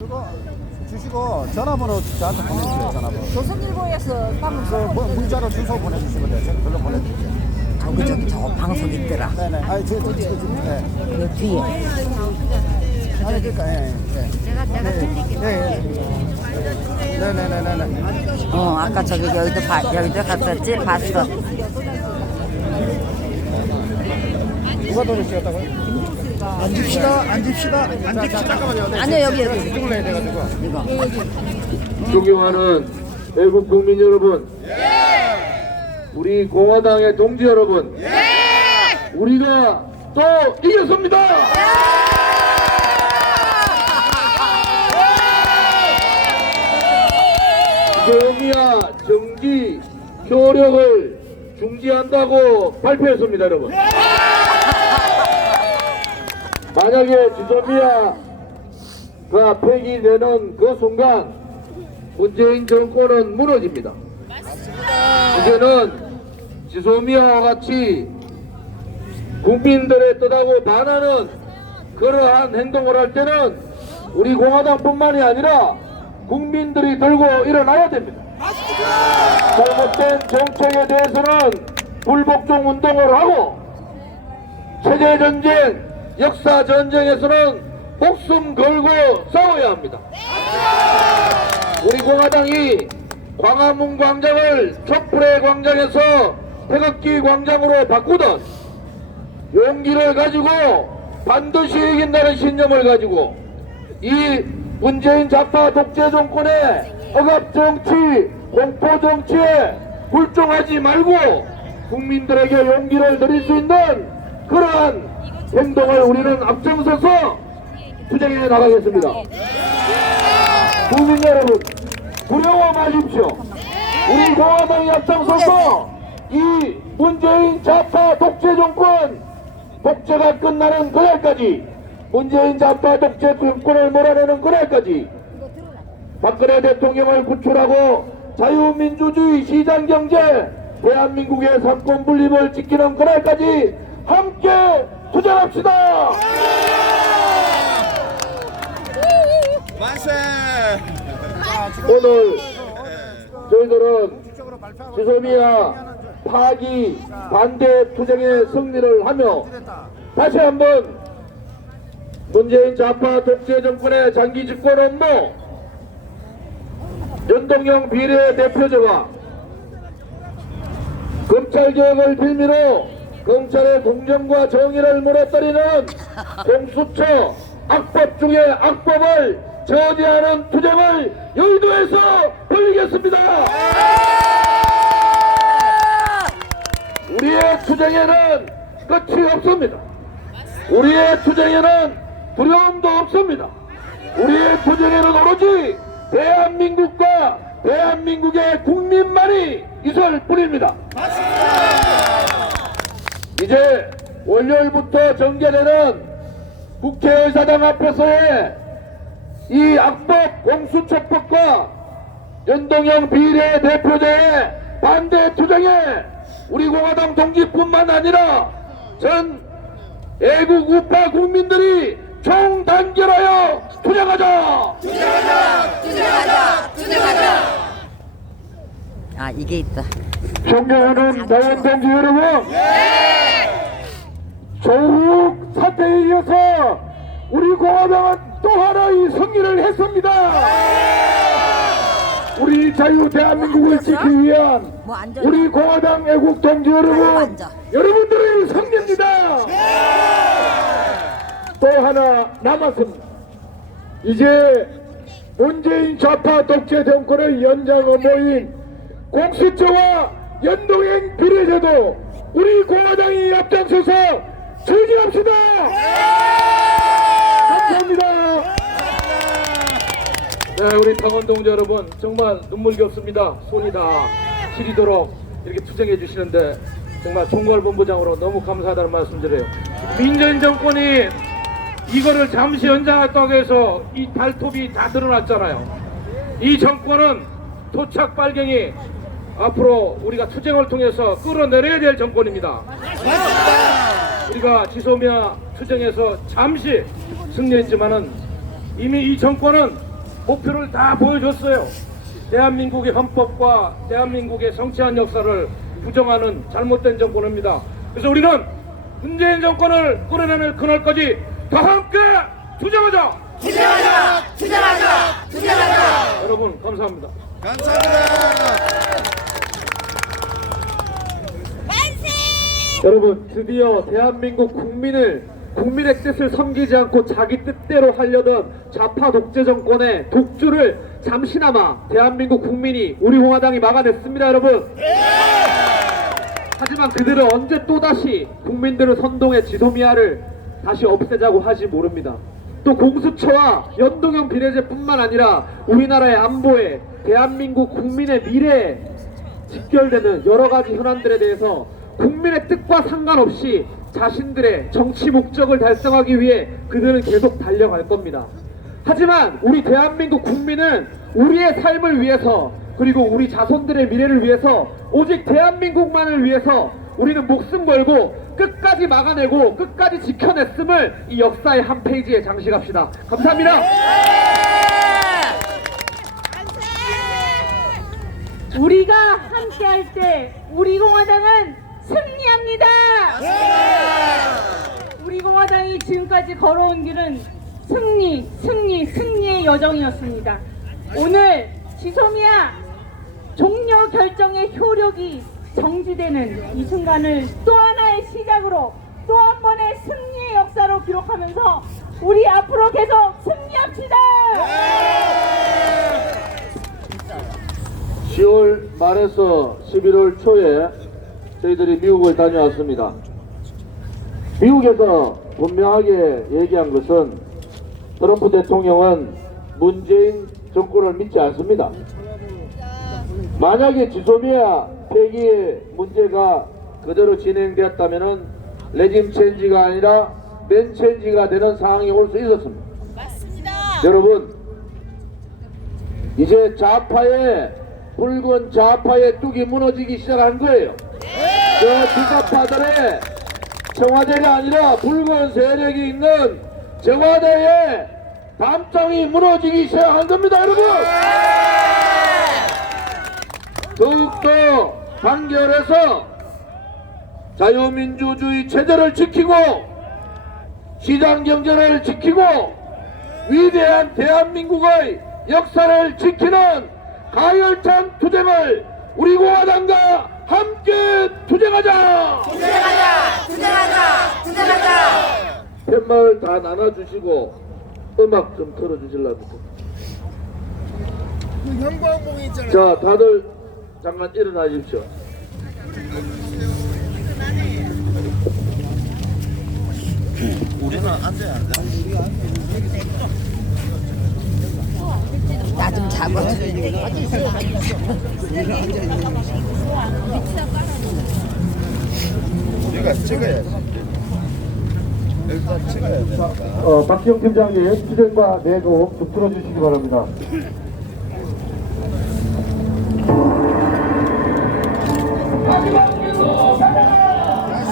그거 주시고 전화번호 저한테 보내주세요. 전화번호. 조선일보에서 방금 문자로 주소 보내주시면 돼요. 제가 글로 보내드릴게요. 저 방송 있더라. 네네. 아니 저 네. 그 뒤에. 아니 그러니까 예. 내가 들리게. 네네네네네. 아까 저기 여기도 갔었지? 봤어. 누가 돈을 쓰였다고요? 앉읍시다. 잠깐만요. 아니요, 여기. 집중을 해야 돼가지고. 이거. 존경하는 외국 국민 여러분, 우리 공화당의 동지 여러분, 우리가 또 이겼습니다. 정의와 정기 효력을 중지한다고 발표했습니다, 여러분. 만약에 지소미아가 폐기되는 그 순간 문재인 정권은 무너집니다. 이제는 지소미아와 같이 국민들의 뜻하고 반하는 그러한 행동을 할 때는 우리 공화당뿐만이 아니라 국민들이 들고 일어나야 됩니다. 잘못된 정책에 대해서는 불복종 운동을 하고 체제전쟁, 역사전쟁에서는 목숨 걸고 싸워야 합니다. 우리 공화당이 광화문 광장을 촛불의 광장에서 태극기 광장으로 바꾸던 용기를 가지고 반드시 이긴다는 신념을 가지고 이 문재인 좌파 독재 정권의 억압정치, 공포정치에 굴종하지 말고 국민들에게 용기를 드릴 수 있는 그러한 행동을 우리는 앞장서서 투쟁해 나가겠습니다. 국민 여러분, 두려워 마십시오. 우리 공화당이 앞장서서 이 문재인 좌파 독재 정권 독재가 끝나는 그날까지, 문재인 좌파 독재 정권을 몰아내는 그날까지 박근혜 대통령을 구출하고 자유민주주의 시장경제 대한민국의 삼권 분립을 지키는 그날까지 함께 투쟁합시다. 만세! 오늘 저희들은 지소미아 파기 반대 투쟁의 승리를 하며 다시 한번 문재인 좌파 독재 정권의 장기 집권 업무, 연동형 비례 대표제와 검찰개혁을 빌미로 검찰의 공정과 정의를 무너뜨리는 공수처 악법 중의 악법을 저지하는 투쟁을 여의도에서 벌이겠습니다. 우리의 투쟁에는 끝이 없습니다. 우리의 투쟁에는 두려움도 없습니다. 우리의 투쟁에는 오로지 대한민국과 대한민국의 국민만이 있을 뿐입니다. 이제 월요일부터 전개되는 국회의사당 앞에서의 이 악법 공수처법과 연동형 비례대표제의 반대 투쟁에 우리 공화당 동지뿐만 아니라 전 애국 우파 국민들이 총단결하여 투쟁하자! 투쟁하자! 아, 이게 있다. 존경하는 대원 동지 여러분, 조국 사태에 이어서 우리 공화당은 또 하나의 승리를 했습니다. 우리 자유 대한민국을 지키기 위한 뭐 앉아. 우리 공화당 애국 동지 여러분, 앉아. 여러분들의 승리입니다. 또 하나 남았습니다. 이제 문재인 좌파 독재 정권의 연장 업무인 공수처와 연동형 비례제도 우리 공화당이 앞장서서 추진합시다. 감사합니다. 네, 우리 당원 동지 여러분, 정말 눈물겹습니다. 손이 다 시리도록 이렇게 투쟁해 주시는데 정말 총괄본부장으로 너무 감사하다는 말씀드려요. 민전 정권이 이거를 잠시 연장했다고 해서 이 발톱이 다 드러났잖아요. 이 정권은 토착 발경이 앞으로 우리가 투쟁을 통해서 끌어내려야 될 정권입니다. 우리가 지소미아 투쟁에서 잠시 승리했지만은 이미 이 정권은 목표를 다 보여줬어요. 대한민국의 헌법과 대한민국의 성취한 역사를 부정하는 잘못된 정권입니다. 그래서 우리는 문재인 정권을 끌어내는 그날까지 다 함께 투쟁하자! 투쟁하자! 투쟁하자! 투쟁하자! 여러분 감사합니다. 감사합니다. 여러분 드디어 대한민국 국민의 뜻을 섬기지 않고 자기 뜻대로 하려던 좌파 독재 정권의 독주를 잠시나마 대한민국 국민이 우리 공화당이 막아냈습니다. 여러분. 하지만 그들은 언제 또다시 국민들을 선동해 지소미아를 다시 없애자고 하지 모릅니다. 또 공수처와 연동형 비례제뿐만 아니라 우리나라의 안보에 대한민국 국민의 미래에 직결되는 여러 가지 현안들에 대해서 국민의 뜻과 상관없이 자신들의 정치 목적을 달성하기 위해 그들은 계속 달려갈 겁니다. 하지만 우리 대한민국 국민은 우리의 삶을 위해서 그리고 우리 자손들의 미래를 위해서 오직 대한민국만을 위해서 우리는 목숨 걸고 끝까지 막아내고 끝까지 지켜냈음을 이 역사의 한 페이지에 장식합시다. 감사합니다. 우리가 함께할 때 우리 공화당은 승리합니다. 우리 공화당이 지금까지 걸어온 길은 승리의 여정이었습니다. 오늘 지소미아 종료 결정의 효력이 정지되는 이 순간을 또 하나의 시작으로 또 한 번의 승리의 역사로 기록하면서 우리 앞으로 계속 승리합시다. 10월 말에서 11월 초에 저희들이 미국을 다녀왔습니다. 미국에서 분명하게 얘기한 것은 트럼프 대통령은 문재인 정권을 믿지 않습니다. 만약에 지소미아 폐기의 문제가 그대로 진행되었다면 레짐 체인지가 아니라 맨 체인지가 되는 상황이 올 수 있었습니다. 맞습니다. 여러분, 이제 붉은 좌파의 뚝이 무너지기 시작한 거예요. 저 주사파들의 청와대가 아니라 붉은 세력이 있는 청와대의 담장이 무너지기 시작한 겁니다, 여러분. 더욱더 단결해서 자유민주주의 체제를 지키고 시장경제를 지키고 위대한 대한민국의 역사를 지키는 가열찬 투쟁을 우리 공화당과 함께 투쟁하자! 투쟁하자! 투쟁하자! 투쟁하자! 팻말 다 나눠주시고 음악 좀 틀어주실랍니다. 그 형광봉이 있잖아요. 자, 다들 잠깐 일어나십시오. 우리는 안 돼, 안 돼. 나 좀 잡아. 우리가 찍어야지. 일단 찍어야 돼. 박기영 팀장님, 투쟁과 내곡 좀 틀어주시기 바랍니다.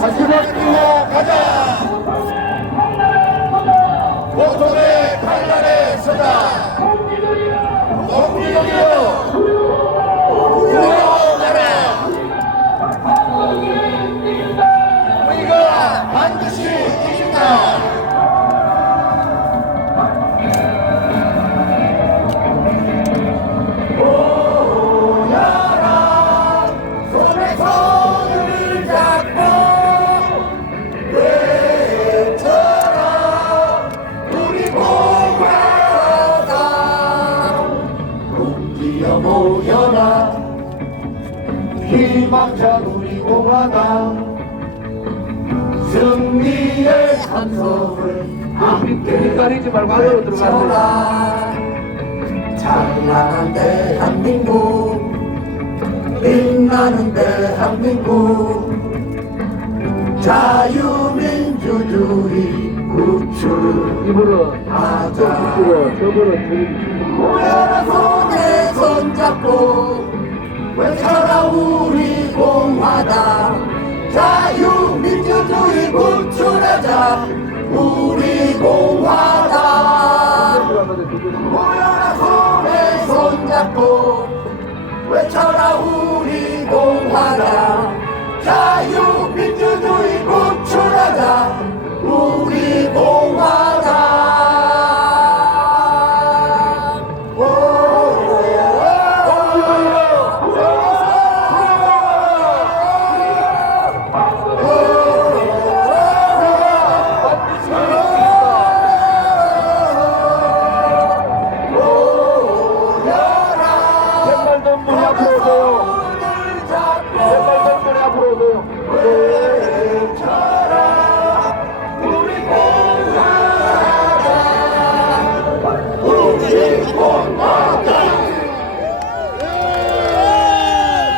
마지막 기로 가자! 고통의 칼날에 서자! 동기들이여! 우려하라! 우리가 반드시 이긴다! 모여라! 손에 손을 잡고 외쳐라! 우리 공화당 동기여 모여라! 희망찬 우리 공화당 승리의 함성을 함께 기다리지 말고 안으로 들어가세요. 외쳐라. 찬란한 대한민국 빛나는 대한민국 자유민주주의 구출 이분은 하자. 저분은 모여라 손에 손잡고 외쳐라 우리 공화당 자유민주주의 구출하자 우리 공화당 모여라 손 손잡고 외쳐라 우리 공화당 자유민주주의 구출하자 우리 공화당.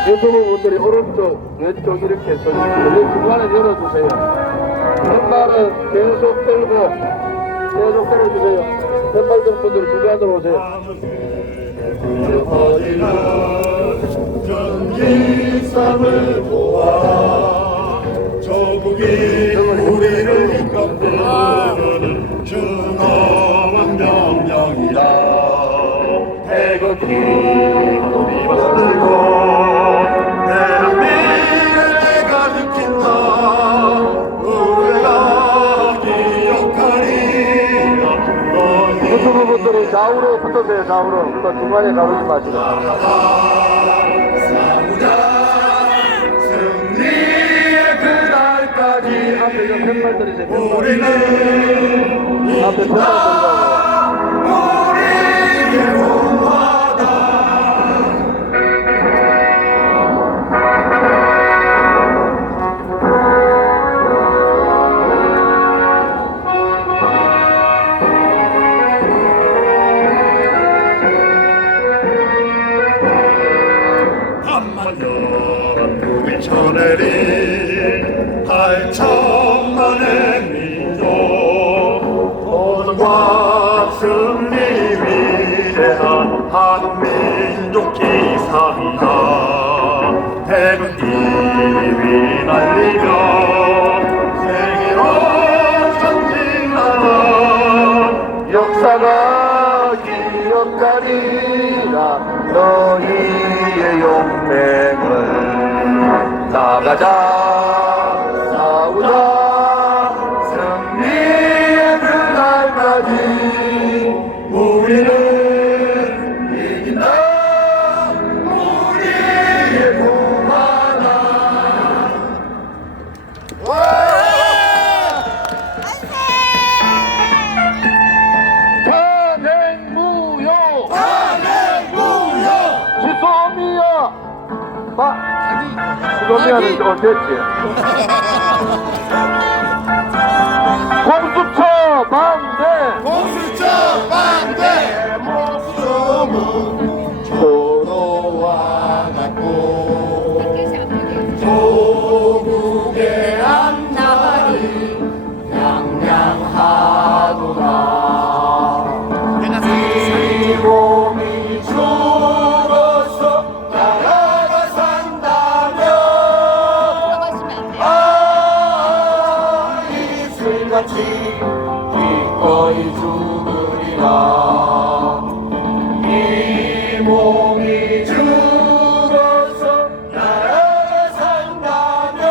유튜브 분들이 오른쪽, 왼쪽 이렇게 서주시고 중간에 열어주세요. 팻말은 계속 들고 계속 들어주세요. 팻말 든 분들이 중간으로 오세요. 전지상을 보아 조국이 우리를 이끌는 준엄한 명령이라 태극기 우리만 들고 내가 지킨다 우리가 기억하리라. 유튜브 분들이 좌우로 붙으세요. 좌우로. 또 중간에 가르지 마시고. 승리의 그날까지 앞에 좀 팻말 들이세요. 팻말. 우리는 앞에 팻말 들이라고. 우리의 공화당. 우리 쳐내린 8천만의 민족 모두가 승리 위대한 한민족 기상이다. 태극기 휘날리며 세계로 전진하라. 역사가 기억하리라. 너희의 용맹을 나가자 싸우자 승리의 그날까지 우리는 이긴다. 우리의 공화당. 탄핵무효 탄핵무효. 지소미야 지소미야는 됐지. 공수처 반대 공수처 반대. 목숨은 서로와 같고 조국의 앞날이 양양하구나. 이 몸이 죽어서 나라가 산다면 이슬같이 기꺼이 죽으리라. 이 몸이 죽어서 나라가 산다면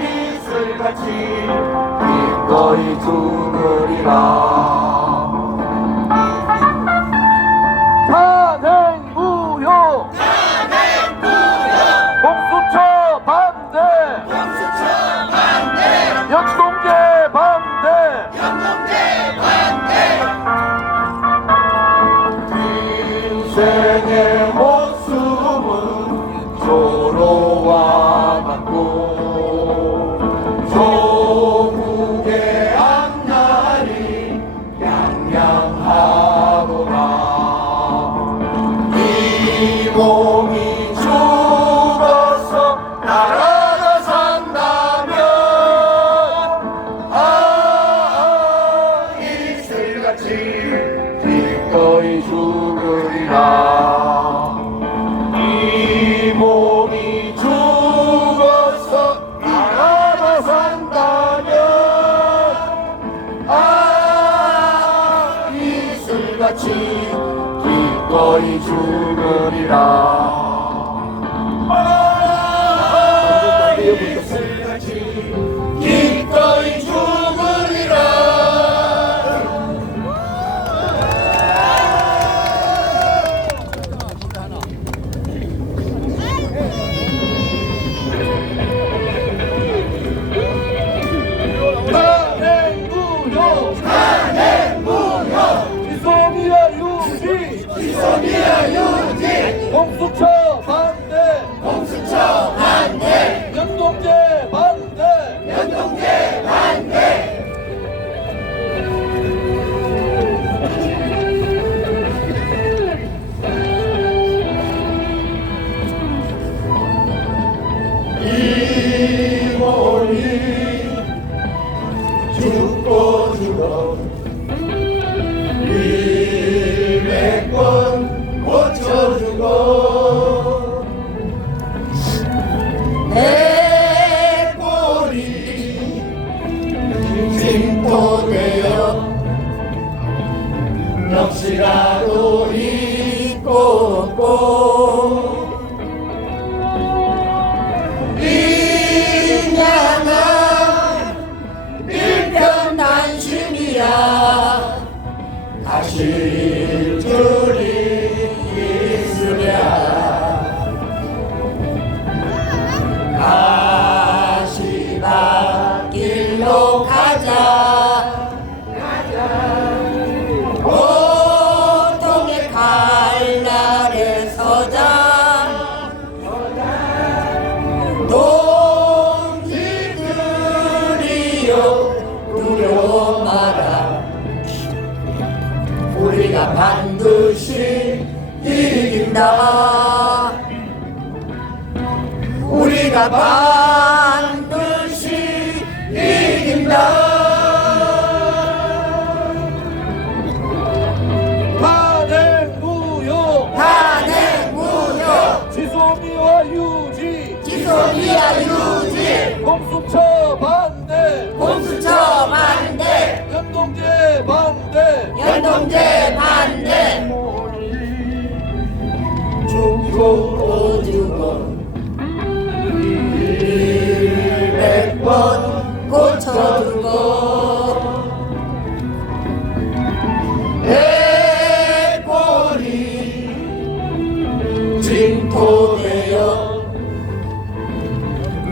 이슬같이 기꺼이 죽으리라. 탄핵무효 공수처 반대 역동계 반대 인생의 목숨은 서로와 같고 조국의 앞날이 양양하구나. 이 몸이 죽어서 나라가 산다면 이슬같이 기꺼이 죽으리라. 이 몸이 죽어서 나라가 산다면 같이 기꺼이 죽으리라. 예술같이 기꺼이 죽으리라. 공수처 반대, 공수처 반대, 연동제 반대, 연동제 반대. 이 몸이 죽고 죽어 이 매권 고쳐주고 내 꼬리 징토되어 넋이라도 잊고 인양아 일편단심이야 다시 줄이 있으랴 가시밭길로 가자 고통의 칼날에 서자 동지들이여 두려워 마라 우리가 반드시 이긴다. 우리가 반드시 이긴다. 탄핵무효, 탄핵무효, 지소미아 유지, 지소미아 유지, 공수처 반대, 공수처 반대, 연동제 반대, 연동제 반대. 죽고 죽어 100번 고쳐주고 내 꼬리 징토되어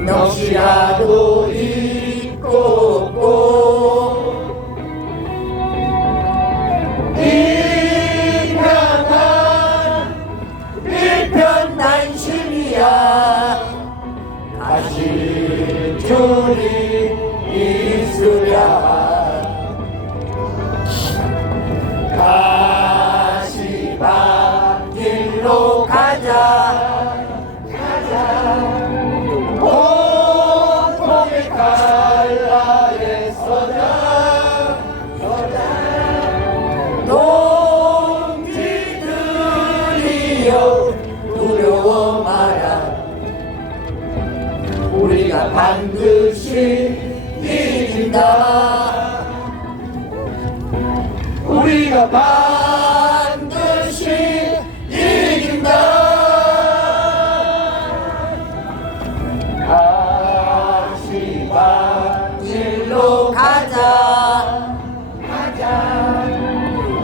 넋이라도 잊고 인양한 일편단심이야 다시 줄이 있으랴 가시밭길로 가자 고통의 칼날에 서자 동지들이여 두려워 마라 우리가 반드시 이긴다. 우리가 반드시 이긴다. 가시밭길로 가자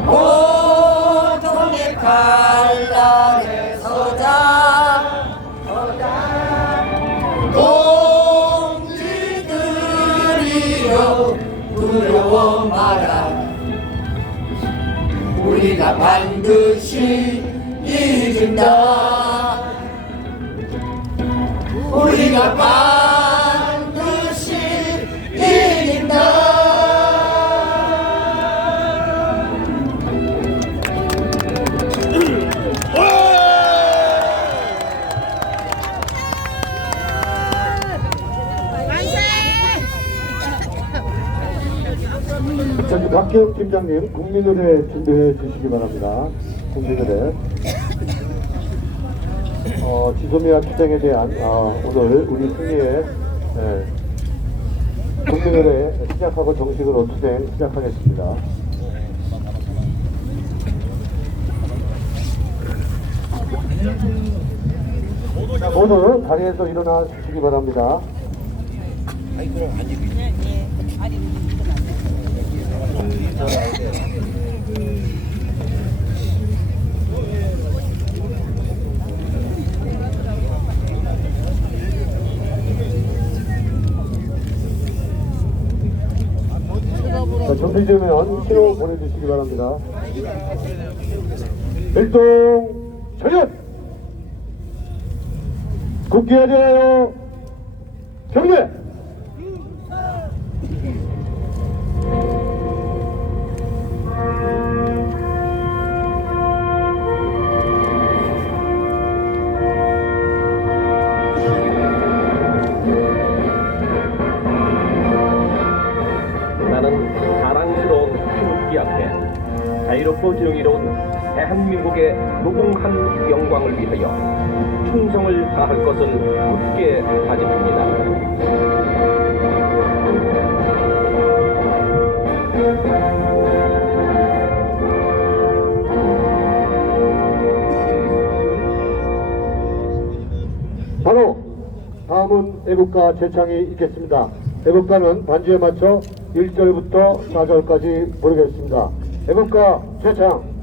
고통의 칼날에 서자 동지들이여 두려워 마라 우리가 반드시 이긴다. 우리가 반드시 이긴다. 저기 박기영 팀장님 국민노래 준비해 주시기 바랍니다. 국민노래. 지소미아 투쟁에 대한 오늘 우리 승리의 국민노래 시작하고 정식으로 투쟁 시작하겠습니다. 모두 자리에서 일어나 주시기 바랍니다. 자, 준비되면 신호 보내주시기 바랍니다. 일동 차렷! 국기에 대하여 경례! 나는 자랑스러운 태극기 앞에 자유롭고 정의로운 대한민국의 무궁한 영광을 위하여 충성을 다할 것을 굳게 다짐합니다. 바로 다음은 애국가 제창이 있겠습니다. 애국가는 반주에 맞춰 1절부터 4절까지 부르겠습니다. 애국가 제창.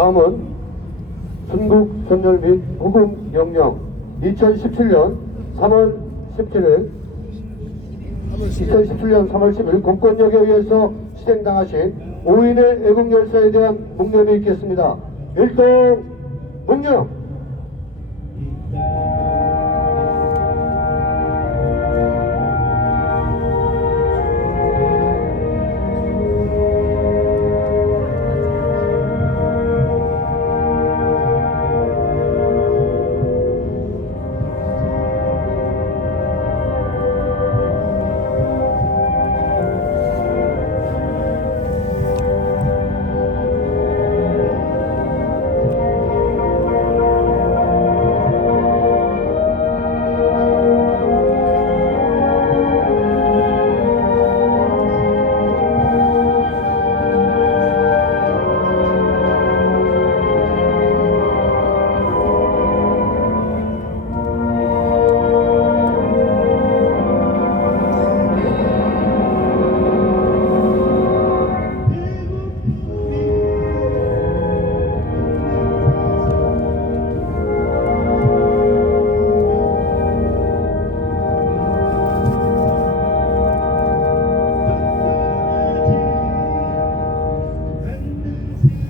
다음은 순국 선열 및 후금 명령 2017년 3월 17일 공권력에 의해서 실행당하신 5인의 애국 열사에 대한 묵념이 있겠습니다. 일동 묵념.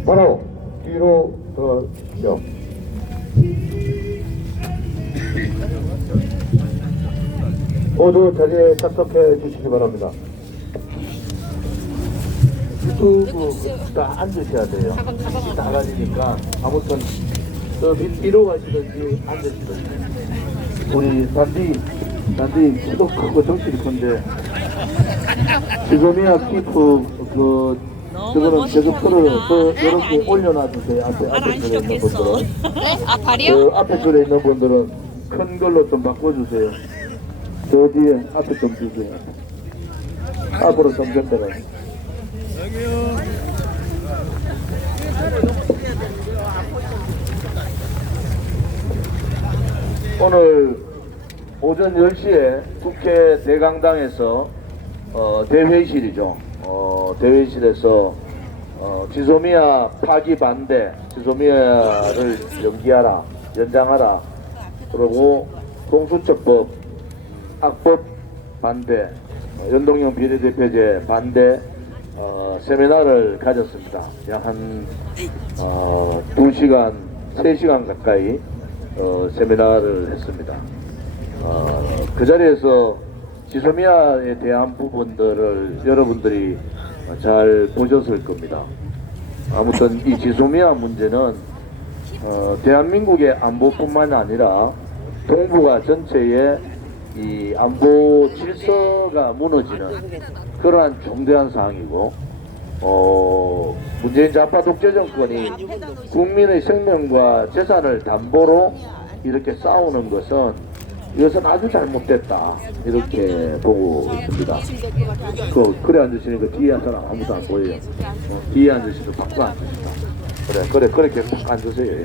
바로 뒤로 들어주시죠. 모두 자리에 착석해 주시기 바랍니다. 유튜브 다 앉으셔야 돼요. 다 가지니까 아무튼 저 밑뒤로 가시든지 앉으시든지. 우리 단디 키도 크고 정신이 큰데 지금이야 키프 저거는 제급표를 이렇게 올려놔주세요. 앞에 줄에 있는 분들은. 아, 발이요? 앞에 줄에 있는 분들은 큰 걸로 좀 바꿔주세요. 저 뒤에 앞에 좀 주세요. 앞으로 좀 전달가. 오늘 오전 10시에 국회 대강당에서 대회의실이죠. 대회의실에서 지소미아 파기 반대, 지소미아를 연기하라, 연장하라, 그리고 공수처법 악법 반대, 연동형 비례대표제 반대 세미나를 가졌습니다. 약 한 2시간, 3시간 가까이 세미나를 했습니다. 그 자리에서 지소미아에 대한 부분들을 여러분들이 잘 보셨을 겁니다. 아무튼 이 지소미아 문제는 대한민국의 안보뿐만 아니라 동북아 전체의 이 안보 질서가 무너지는 그러한 중대한 사항이고, 문재인 좌파 독재 정권이 국민의 생명과 재산을 담보로 이렇게 싸우는 것은 이것은 아주 잘못됐다, 이렇게 보고 있습니다. 그래 앉으시니까 뒤에 한 사람 아무도 안 보여요. 뒤에 앉으시면 박수 안 주시다. 그래 계속 앉으세요.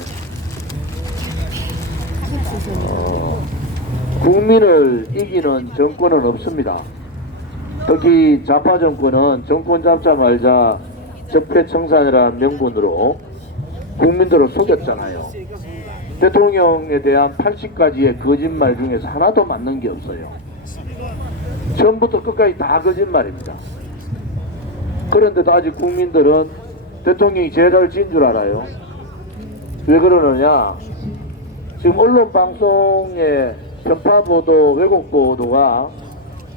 국민을 이기는 정권은 없습니다. 특히 좌파 정권은 정권 잡자마자 적폐청산이라는 명분으로 국민들을 속였잖아요. 대통령에 대한 80가지의 거짓말 중에서 하나도 맞는 게 없어요. 처음부터 끝까지 다 거짓말입니다. 그런데도 아직 국민들은 대통령이 죄를 지은 줄 알아요. 왜 그러느냐? 지금 언론 방송의 편파 보도, 왜곡 보도가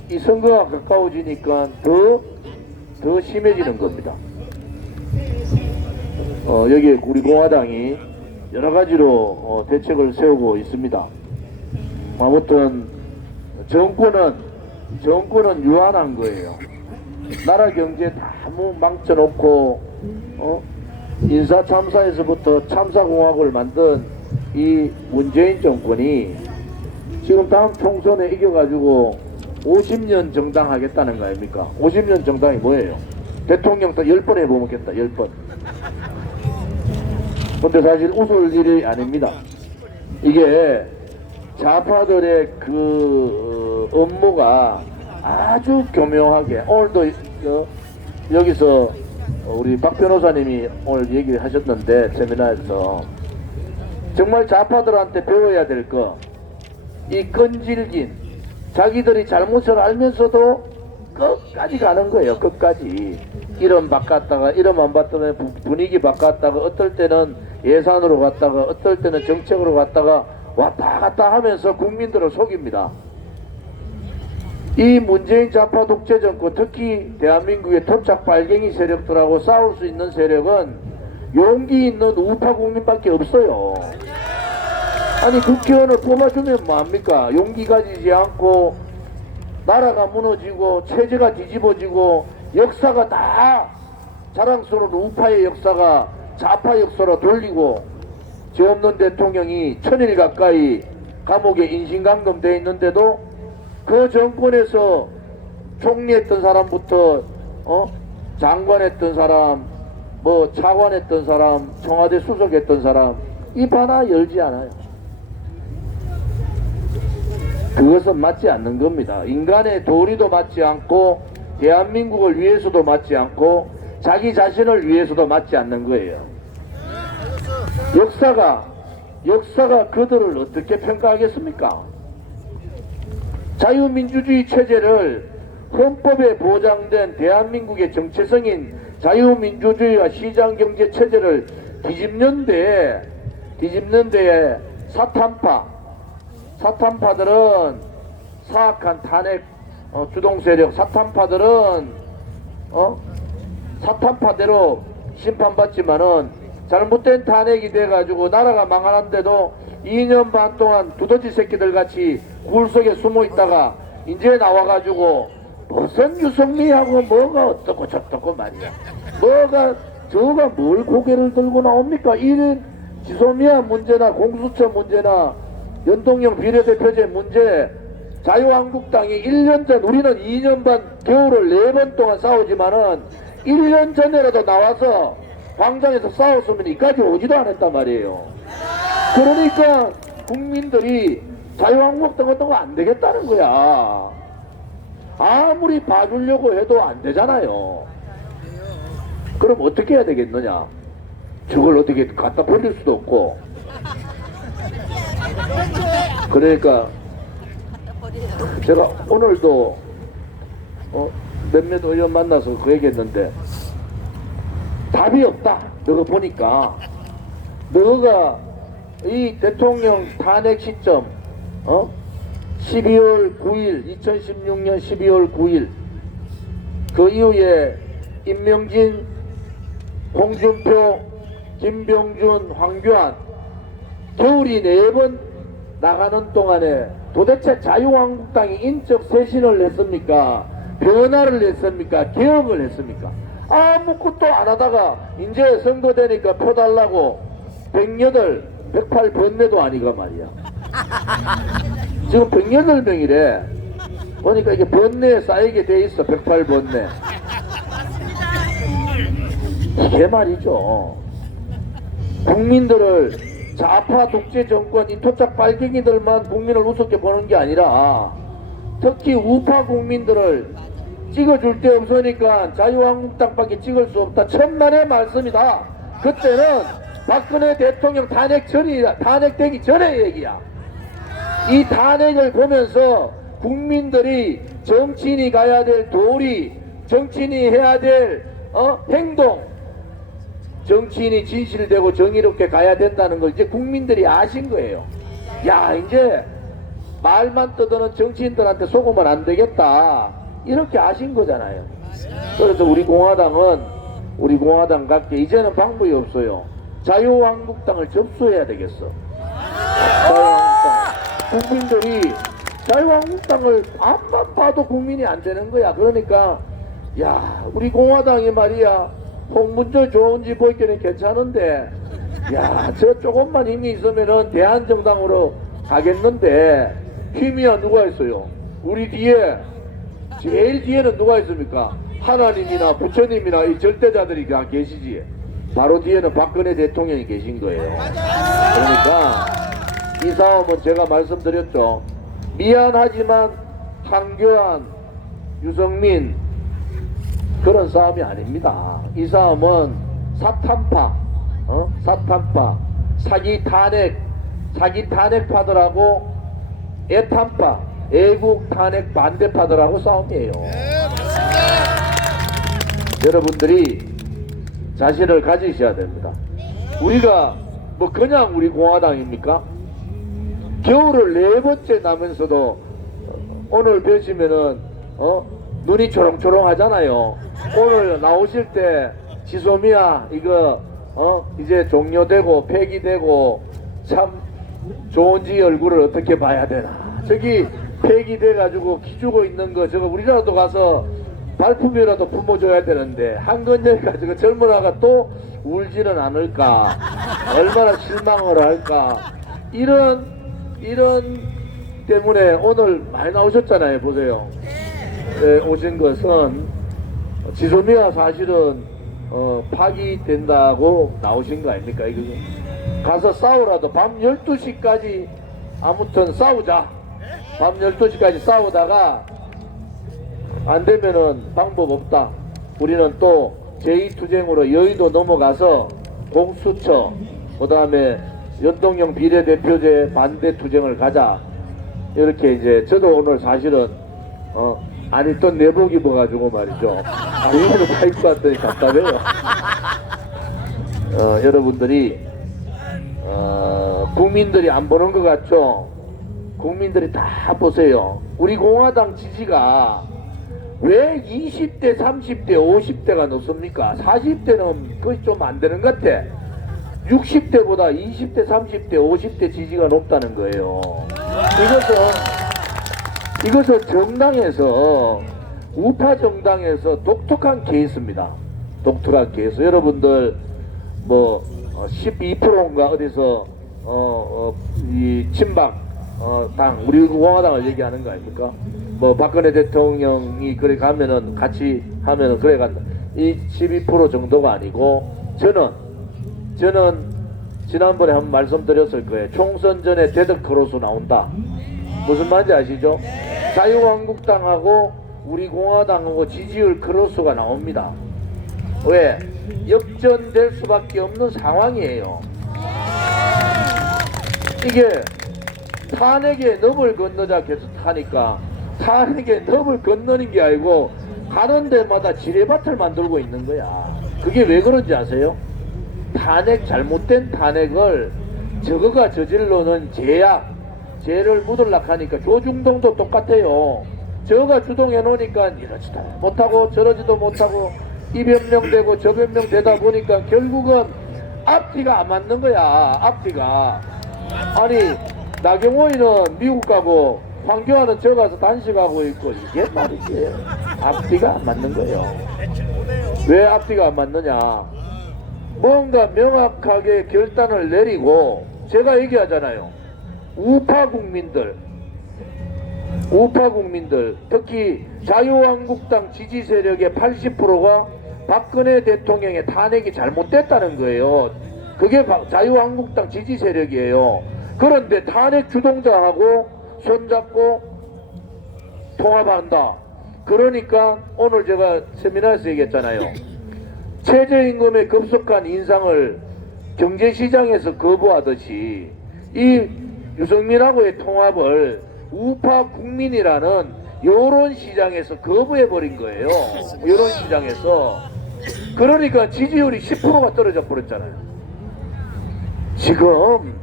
이 선거가 가까워지니까 더 심해지는 겁니다. 여기에 우리 공화당이 여러 가지로 대책을 세우고 있습니다. 아무튼 정권은 유한한 거예요. 나라 경제 다 망쳐놓고 인사 참사에서부터 참사공화국을 만든 이 문재인 정권이 지금 다음 총선에 이겨가지고 50년 정당 하겠다는 거 아닙니까? 50년 정당이 뭐예요? 대통령 딱 10번 해보겠다, 10번. 근데 사실 웃을 일이 아닙니다. 이게 좌파들의 그 업무가 아주 교묘하게, 오늘도 여기서 우리 박 변호사님이 오늘 얘기를 하셨는데 세미나에서 정말 좌파들한테 배워야 될 거, 이 끈질긴 자기들이 잘못을 알면서도 끝까지 가는 거예요. 끝까지 이름 바꿨다가 이름 안 바꿨다가 분위기 바꿨다가 어떨 때는 예산으로 갔다가 어떨 때는 정책으로 갔다가 왔다 갔다 하면서 국민들을 속입니다. 이 문재인 좌파 독재 정권, 특히 대한민국의 토착 빨갱이 세력들하고 싸울 수 있는 세력은 용기 있는 우파 국민밖에 없어요. 아니 국회의원을 뽑아주면 뭐합니까? 용기 가지지 않고 나라가 무너지고 체제가 뒤집어지고 역사가 다 자랑스러운 우파의 역사가 좌파 역사로 돌리고 죄 없는 대통령이 1000일 가까이 감옥에 인신감금되어 있는데도 그 정권에서 총리했던 사람부터 장관했던 사람, 뭐 차관했던 사람, 청와대 수석했던 사람 입 하나 열지 않아요. 그것은 맞지 않는 겁니다. 인간의 도리도 맞지 않고 대한민국을 위해서도 맞지 않고 자기 자신을 위해서도 맞지 않는 거예요. 역사가 그들을 어떻게 평가하겠습니까? 자유민주주의 체제를 헌법에 보장된 대한민국의 정체성인 자유민주주의와 시장경제 체제를 뒤집는 데에 사탄파들은 사악한 탄핵 주동세력 사탄파들은 사탄파대로 심판받지만은 잘못된 탄핵이 돼가지고 나라가 망하는데도 2년 반 동안 두더지 새끼들 같이 굴 속에 숨어 있다가 이제 나와가지고 무슨 유성미하고 뭐가 어떻고 저떻고 말이야. 저가 뭘 고개를 들고 나옵니까? 이런 지소미아 문제나 공수처 문제나 연동형 비례대표제 문제 자유한국당이 1년 전 우리는 2년 반 겨울을 4번 동안 싸우지만은 1년 전에라도 나와서 광장에서 싸웠으면 이까지 오지도 않았단 말이에요. 그러니까 국민들이 자유한국당 같은 거 안 되겠다는 거야. 아무리 봐주려고 해도 안 되잖아요. 그럼 어떻게 해야 되겠느냐? 저걸 어떻게 갖다 버릴 수도 없고. 그러니까 제가 오늘도 몇몇 의원 만나서 그 얘기했는데 답이 없다. 너가 보니까 너가 이 대통령 탄핵 시점 12월 9일 2016년 12월 9일 그 이후에 임명진, 홍준표, 김병준, 황교안 겨울이 4번 나가는 동안에 도대체 자유한국당이 인적 쇄신을 했습니까? 변화를 했습니까? 개혁을 했습니까? 아무것도 안 하다가 이제 선거되니까 표 달라고 108 번뇌도 아니가 말이야. 지금 108명이래. 보니까 이게 번뇌에 쌓이게 돼 있어. 108 번뇌. 이게 말이죠. 국민들을 좌파 독재 정권 이 토착 빨갱이들만 국민을 우습게 보는 게 아니라 특히 우파 국민들을 찍어줄 데 없으니까 자유한국당밖에 찍을 수 없다. 천만의 말씀이다. 그때는 박근혜 대통령 탄핵되기 전의 얘기야. 이 탄핵을 보면서 국민들이 정치인이 가야 될 도리, 정치인이 해야 될 행동, 정치인이 진실되고 정의롭게 가야 된다는 걸 이제 국민들이 아신 거예요. 야, 이제 말만 떠드는 정치인들한테 속으면 안 되겠다. 이렇게 아신 거잖아요. 그래서 우리 공화당 갖게 이제는 방법이 없어요. 자유한국당을 접수해야 되겠어. 국민들이 자유한국당을 앞만 봐도 국민이 안 되는 거야. 그러니까 야, 우리 공화당이 말이야 홍문조 좋은지 보이기는 괜찮은데 야, 저 조금만 힘이 있으면은 대한정당으로 가겠는데 힘이야 누가 있어요? 우리 뒤에 제일 뒤에는 누가 있습니까? 하나님이나 부처님이나 이 절대자들이 그냥 계시지. 바로 뒤에는 박근혜 대통령이 계신 거예요. 그러니까 이 싸움은 제가 말씀드렸죠. 미안하지만 황교안, 유승민, 그런 싸움이 아닙니다. 이 싸움은 사탄파, 사기 탄핵파들하고 애탄파, 애국 탄핵 반대파들하고 싸움이에요. 여러분들이 자신을 가지셔야 됩니다. 우리가 뭐 그냥 우리 공화당입니까? 겨울을 4번째 나면서도 오늘 뵈시면은 눈이 초롱초롱 하잖아요. 오늘 나오실 때 지소미아 이거 이제 종료되고 폐기되고 참 좋은지 얼굴을 어떻게 봐야 되나. 저기 폐기돼 가지고 기죽어 있는 거 저거 우리라도 가서 발품이라도 품어줘야 되는데 한건열 가지고 젊은 아가 또 울지는 않을까, 얼마나 실망을 할까. 이런 때문에 오늘 많이 나오셨잖아요. 보세요. 네, 오신 것은 지소미아 사실은 파기된다고 나오신 거 아닙니까? 이거 가서 싸우라도 밤 12시까지 아무튼 싸우자. 밤 12시까지 싸우다가 안 되면은 방법 없다. 우리는 또 제2투쟁으로 여의도 넘어가서 공수처, 그 다음에 연동형 비례대표제 반대 투쟁을 가자. 이렇게 이제 저도 오늘 사실은 아니 또 내복 입어가지고 말이죠. 이거는 다 입고 왔더니 답답해요. 여러분들이 국민들이 안 보는 것 같죠? 국민들이 다 보세요. 우리 공화당 지지가 왜 20대, 30대, 50대가 높습니까? 40대는 거의 좀 안 되는 것 같아. 60대보다 20대, 30대, 50대 지지가 높다는 거예요. 이것은 정당에서, 우파 정당에서 독특한 케이스입니다. 독특한 케이스. 여러분들 뭐 12%인가 어디서 이 친박 당 우리 공화당을 얘기하는 거 아닙니까? 뭐 박근혜 대통령이 그래 가면은 같이 하면은 그래 간다. 이 12% 정도가 아니고 저는 지난번에 한번 말씀드렸을 거예요. 총선 전에 데드 크로스 나온다. 무슨 말인지 아시죠? 자유한국당하고 우리 공화당하고 지지율 크로스가 나옵니다. 왜? 역전될 수밖에 없는 상황이에요. 이게 탄핵에 넘을 건너자 계속 타니까 탄핵에 넘을 건너는 게 아니고 가는 데마다 지뢰밭을 만들고 있는 거야. 그게 왜 그런지 아세요? 탄핵, 잘못된 탄핵을 저거가 저질러는 죄를 묻으려고 하니까 조중동도 똑같아요. 저거가 주동해 놓으니까 이러지도 못하고 저러지도 못하고 이 변명되고 저 변명되다 보니까 결국은 앞뒤가 안 맞는 거야. 앞뒤가. 아니 나경원이는 미국 가고 황교안은 저 가서 단식하고 있고 이게 말이지. 앞뒤가 안 맞는 거예요. 왜 앞뒤가 안 맞느냐? 뭔가 명확하게 결단을 내리고 제가 얘기하잖아요. 우파 국민들 특히 자유한국당 지지 세력의 80%가 박근혜 대통령의 탄핵이 잘못됐다는 거예요. 그게 자유한국당 지지 세력이에요. 그런데 탄핵 주동자하고 손잡고 통합한다. 그러니까 오늘 제가 세미나에서 얘기했잖아요. 최저임금의 급속한 인상을 경제시장에서 거부하듯이 이 유승민하고의 통합을 우파 국민이라는 여론시장에서 거부해버린 거예요. 여론시장에서. 그러니까 지지율이 10%가 떨어져 버렸잖아요. 지금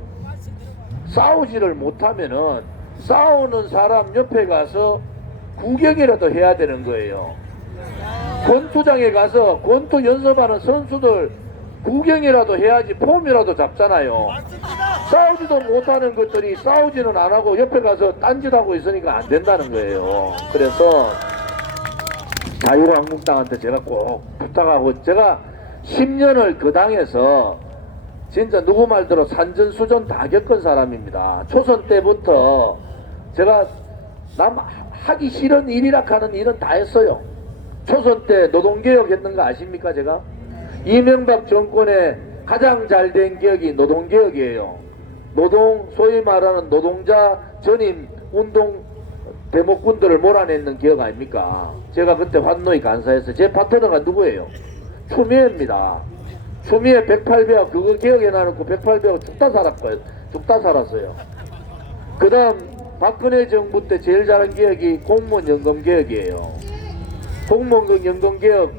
싸우지를 못하면은 싸우는 사람 옆에 가서 구경이라도 해야 되는 거예요. 권투장에 가서 권투 연습하는 선수들 구경이라도 해야지 폼이라도 잡잖아요. 싸우지도 못하는 것들이 싸우지는 안 하고 옆에 가서 딴짓하고 있으니까 안 된다는 거예요. 그래서 자유한국당한테 제가 꼭 부탁하고, 제가 10년을 그 당에서 진짜 누구 말대로 산전수전 다 겪은 사람입니다. 초선 때부터 제가 남 하기 싫은 일이라 하는 일은 다 했어요. 초선 때 노동개혁 했는 거 아십니까? 제가 이명박 정권에 가장 잘 된 기억이 노동개혁이에요. 소위 말하는 노동자 전임 운동 대목군들을 몰아내는 기억 아닙니까? 제가 그때 환노위 간사했어요. 제 파트너가 누구예요? 추미애입니다. 추미애 108배하고 그거 기억해놔놓고 108배하고 죽다 살았어요. 그 다음 박근혜 정부 때 제일 잘한 개혁이 공무원 연금 개혁이에요. 공무원 연금 개혁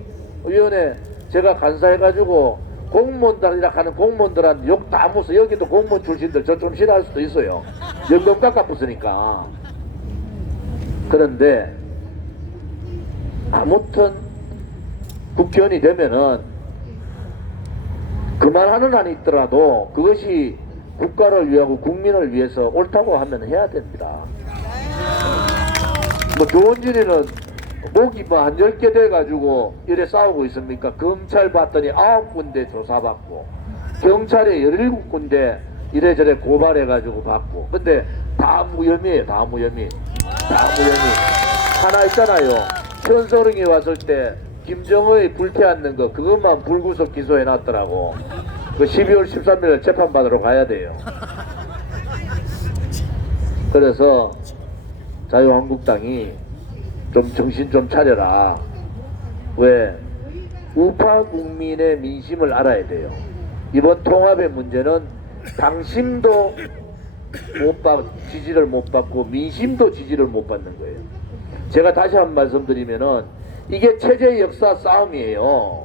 위원회 제가 간사해가지고 공무원들이라 하는 공무원들한테 욕 다 먹어서 여기도 공무원 출신들 저 좀 싫어할 수도 있어요. 연금 깎아붙으니까. 그런데 아무튼 국회의원이 되면은 그만하는 한이 있더라도 그것이 국가를 위하고 국민을 위해서 옳다고 하면 해야 됩니다. 뭐 조원진이는 목이 뭐 한 10개 돼가지고 이래 싸우고 있습니까? 검찰 봤더니 9군데 조사받고 경찰에 17군데 이래저래 고발해가지고 받고 근데 다 무혐의예요. 다 무혐의. 하나 있잖아요. 현소령이 왔을 때 김정의 불태웠는 거 그것만 불구속 기소해놨더라고. 그 12월 13일 재판받으러 가야 돼요. 그래서 자유한국당이 좀 정신 좀 차려라. 왜? 우파 국민의 민심을 알아야 돼요. 이번 통합의 문제는 당심도 지지를 못 받고 민심도 지지를 못 받는 거예요. 제가 다시 한 번 말씀드리면은 이게 체제 역사 싸움이에요.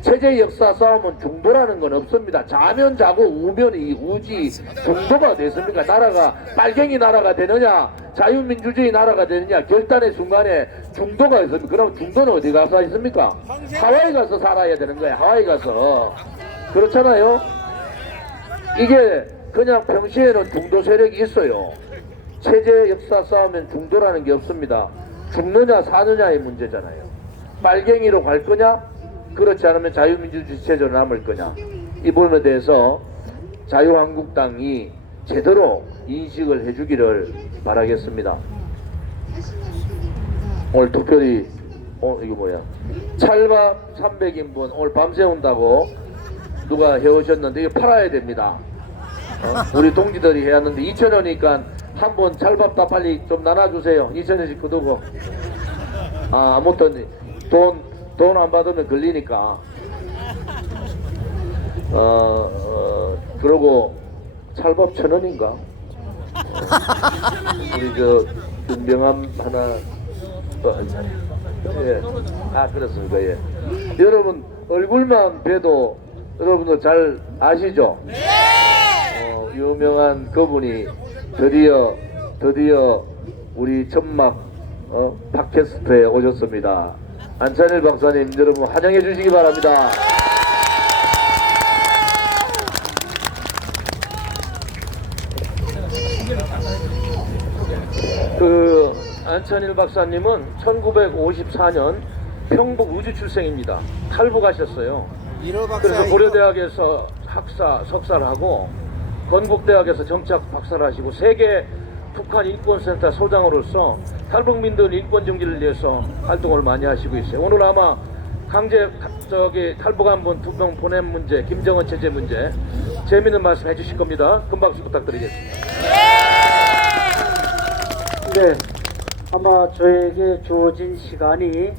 체제 역사 싸움은 중도라는 건 없습니다. 자면 자고 우면 우지 중도가 됐습니까? 나라가 빨갱이 나라가 되느냐 자유민주주의 나라가 되느냐 결단의 순간에 중도가 있습니다. 그럼 중도는 어디 가서 있습니까? 하와이 가서 살아야 되는 거예요. 하와이 가서. 그렇잖아요. 이게 그냥 평시에는 중도 세력이 있어요. 체제 역사 싸우면 중도라는 게 없습니다. 죽느냐 사느냐의 문제잖아요. 빨갱이로 갈 거냐? 그렇지 않으면 자유민주주의 체제로 남을 거냐? 이 부분에 대해서 자유한국당이 제대로 인식을 해주기를 바라겠습니다. 오늘 특별히 이거 뭐야? 찰밥 300인분 오늘 밤새 온다고 누가 해오셨는데 이거 팔아야 됩니다. 우리 동지들이 해왔는데 2,000원이니까 한번 찰밥 다 빨리 좀 나눠주세요. 2,000원씩 그두고. 아무튼 돈 안 받으면 걸리니까. 그러고 찰밥 1,000원인가? 우리 저 윤병암 하나. 예. 그렇습니까? 예. 여러분 얼굴만 봬도 여러분들 잘 아시죠? 유명한 그분이 드디어 우리 천막 팟캐스트에 오셨습니다. 안찬일 박사님 여러분 환영해 주시기 바랍니다. 그 안찬일 박사님은 1954년 평북 우주 출생입니다. 탈북하셨어요. 그래서 고려대학에서 석사를 하고 건국대학에서 정치학 박사를 하시고 세계 북한 인권센터 소장으로서 탈북민들 인권 정지를 위해서 활동을 많이 하시고 있어요. 오늘 아마 탈북한 분 2명 보낸 문제, 김정은 체제 문제 재미있는 말씀 해주실 겁니다. 큰 박수 부탁드리겠습니다. 네, 아마 저에게 주어진 시간이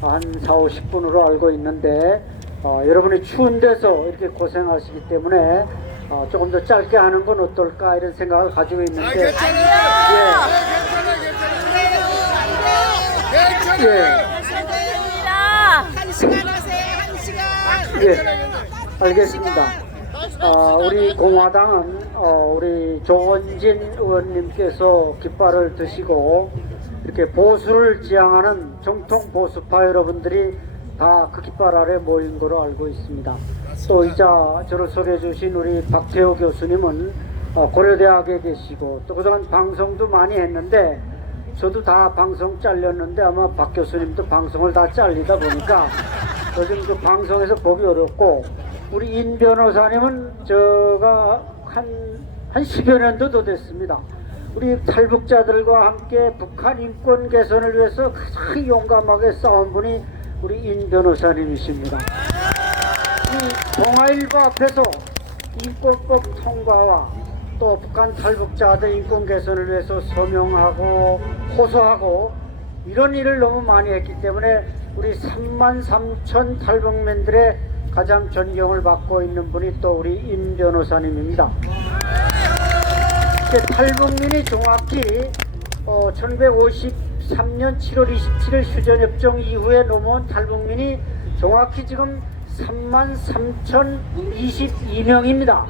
한 40-50분으로 알고 있는데 여러분이 추운 데서 이렇게 고생하시기 때문에 조금 더 짧게 하는 건 어떨까 이런 생각을 가지고 있는데 한 시간 하세요. 한 시간. 알겠습니다. 우리 공화당은 우리 조원진 의원님께서 깃발을 드시고 이렇게 보수를 지향하는 정통 보수파 여러분들이 다 그 깃발 아래 모인 거로 알고 있습니다. 또 이자 저를 소개해 주신 우리 박태호 교수님은 고려대학에 계시고 또 그동안 방송도 많이 했는데 저도 다 방송 잘렸는데 아마 박 교수님도 방송을 다 잘리다 보니까 요즘 그 방송에서 보기 어렵고 우리 인 변호사님은 제가 한 10여 년도 더 됐습니다. 우리 탈북자들과 함께 북한 인권 개선을 위해서 가장 용감하게 싸운 분이 우리 인 변호사님이십니다. 이 동아일보 앞에서 인권법 통과와 또 북한 탈북자들 인권 개선을 위해서 서명하고 호소하고 이런 일을 너무 많이 했기 때문에 우리 33,000 탈북민들의 가장 존경을 받고 있는 분이 또 우리 임 변호사님입니다. 탈북민이 정확히 1953년 7월 27일 휴전협정 이후에 넘어온 탈북민이 정확히 지금 33,022명입니다.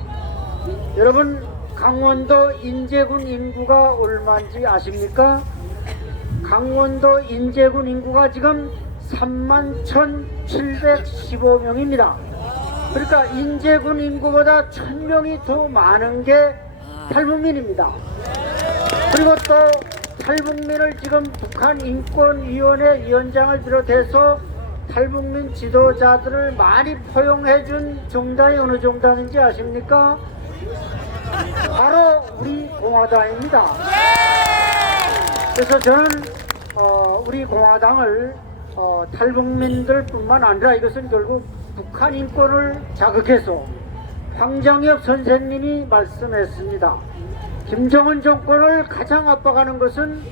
여러분, 강원도 인제군 인구가 얼마인지 아십니까? 강원도 인제군 인구가 지금 31,715명입니다. 그러니까 인제군 인구보다 1,000명이 더 많은 게 탈북민입니다. 그리고 또 탈북민을 지금 북한인권위원회 위원장을 비롯해서 탈북민 지도자들을 많이 포용해준 정당이 어느 정당인지 아십니까? 바로 우리 공화당입니다. 그래서 저는 우리 공화당을 탈북민들 뿐만 아니라 이것은 결국 북한 인권을 자극해서 황정엽 선생님이 말씀했습니다. 김정은 정권을 가장 압박하는 것은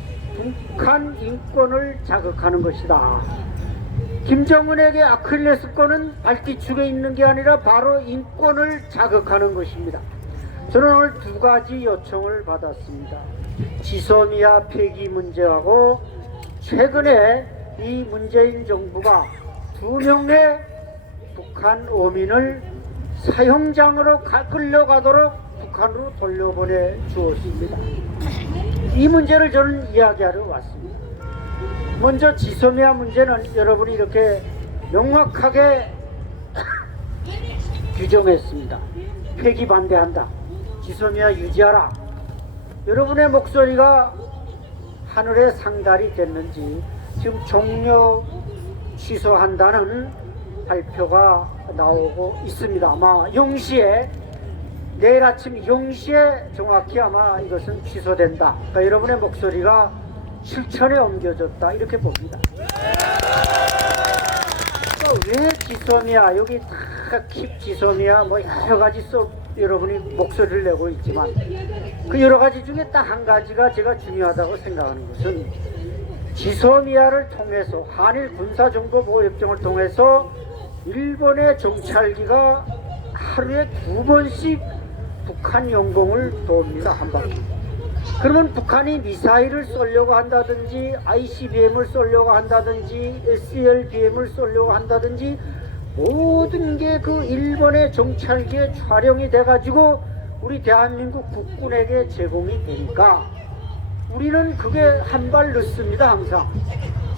북한 인권을 자극하는 것이다. 김정은에게 아킬레스건은 발뒤축에 있는 게 아니라 바로 인권을 자극하는 것입니다. 저는 오늘 두 가지 요청을 받았습니다. 지소미아 폐기 문제하고 최근에 이 문재인 정부가 2명의 북한 어민을 사형장으로 끌려가도록 북한으로 돌려보내 주었습니다. 이 문제를 저는 이야기하러 왔습니다. 먼저 지소미아 문제는 여러분이 이렇게 명확하게 규정했습니다. 폐기 반대한다. 지소미아 유지하라. 여러분의 목소리가 하늘에 상달이 됐는지 지금 종료 취소한다는 발표가 나오고 있습니다. 아마 0시에 내일 아침 0시에 정확히 아마 이것은 취소된다. 그러니까 여러분의 목소리가 실천에 옮겨졌다 이렇게 봅니다. 그러니까 왜 지소미아 여기 다 킵 지소미아 뭐 여러 가지 여러분이 목소리를 내고 있지만 그 여러 가지 중에 딱 한 가지가 제가 중요하다고 생각하는 것은 지소미아를 통해서 한일 군사정보보호협정을 통해서 일본의 정찰기가 하루에 2번씩 북한 영공을 돕니다. 한 바퀴. 그러면 북한이 미사일을 쏘려고 한다든지 ICBM을 쏘려고 한다든지 SLBM을 쏘려고 한다든지 모든 게 그 일본의 정찰기에 촬영이 돼가지고 우리 대한민국 국군에게 제공이 되니까 우리는 그게 한 발 늦습니다. 항상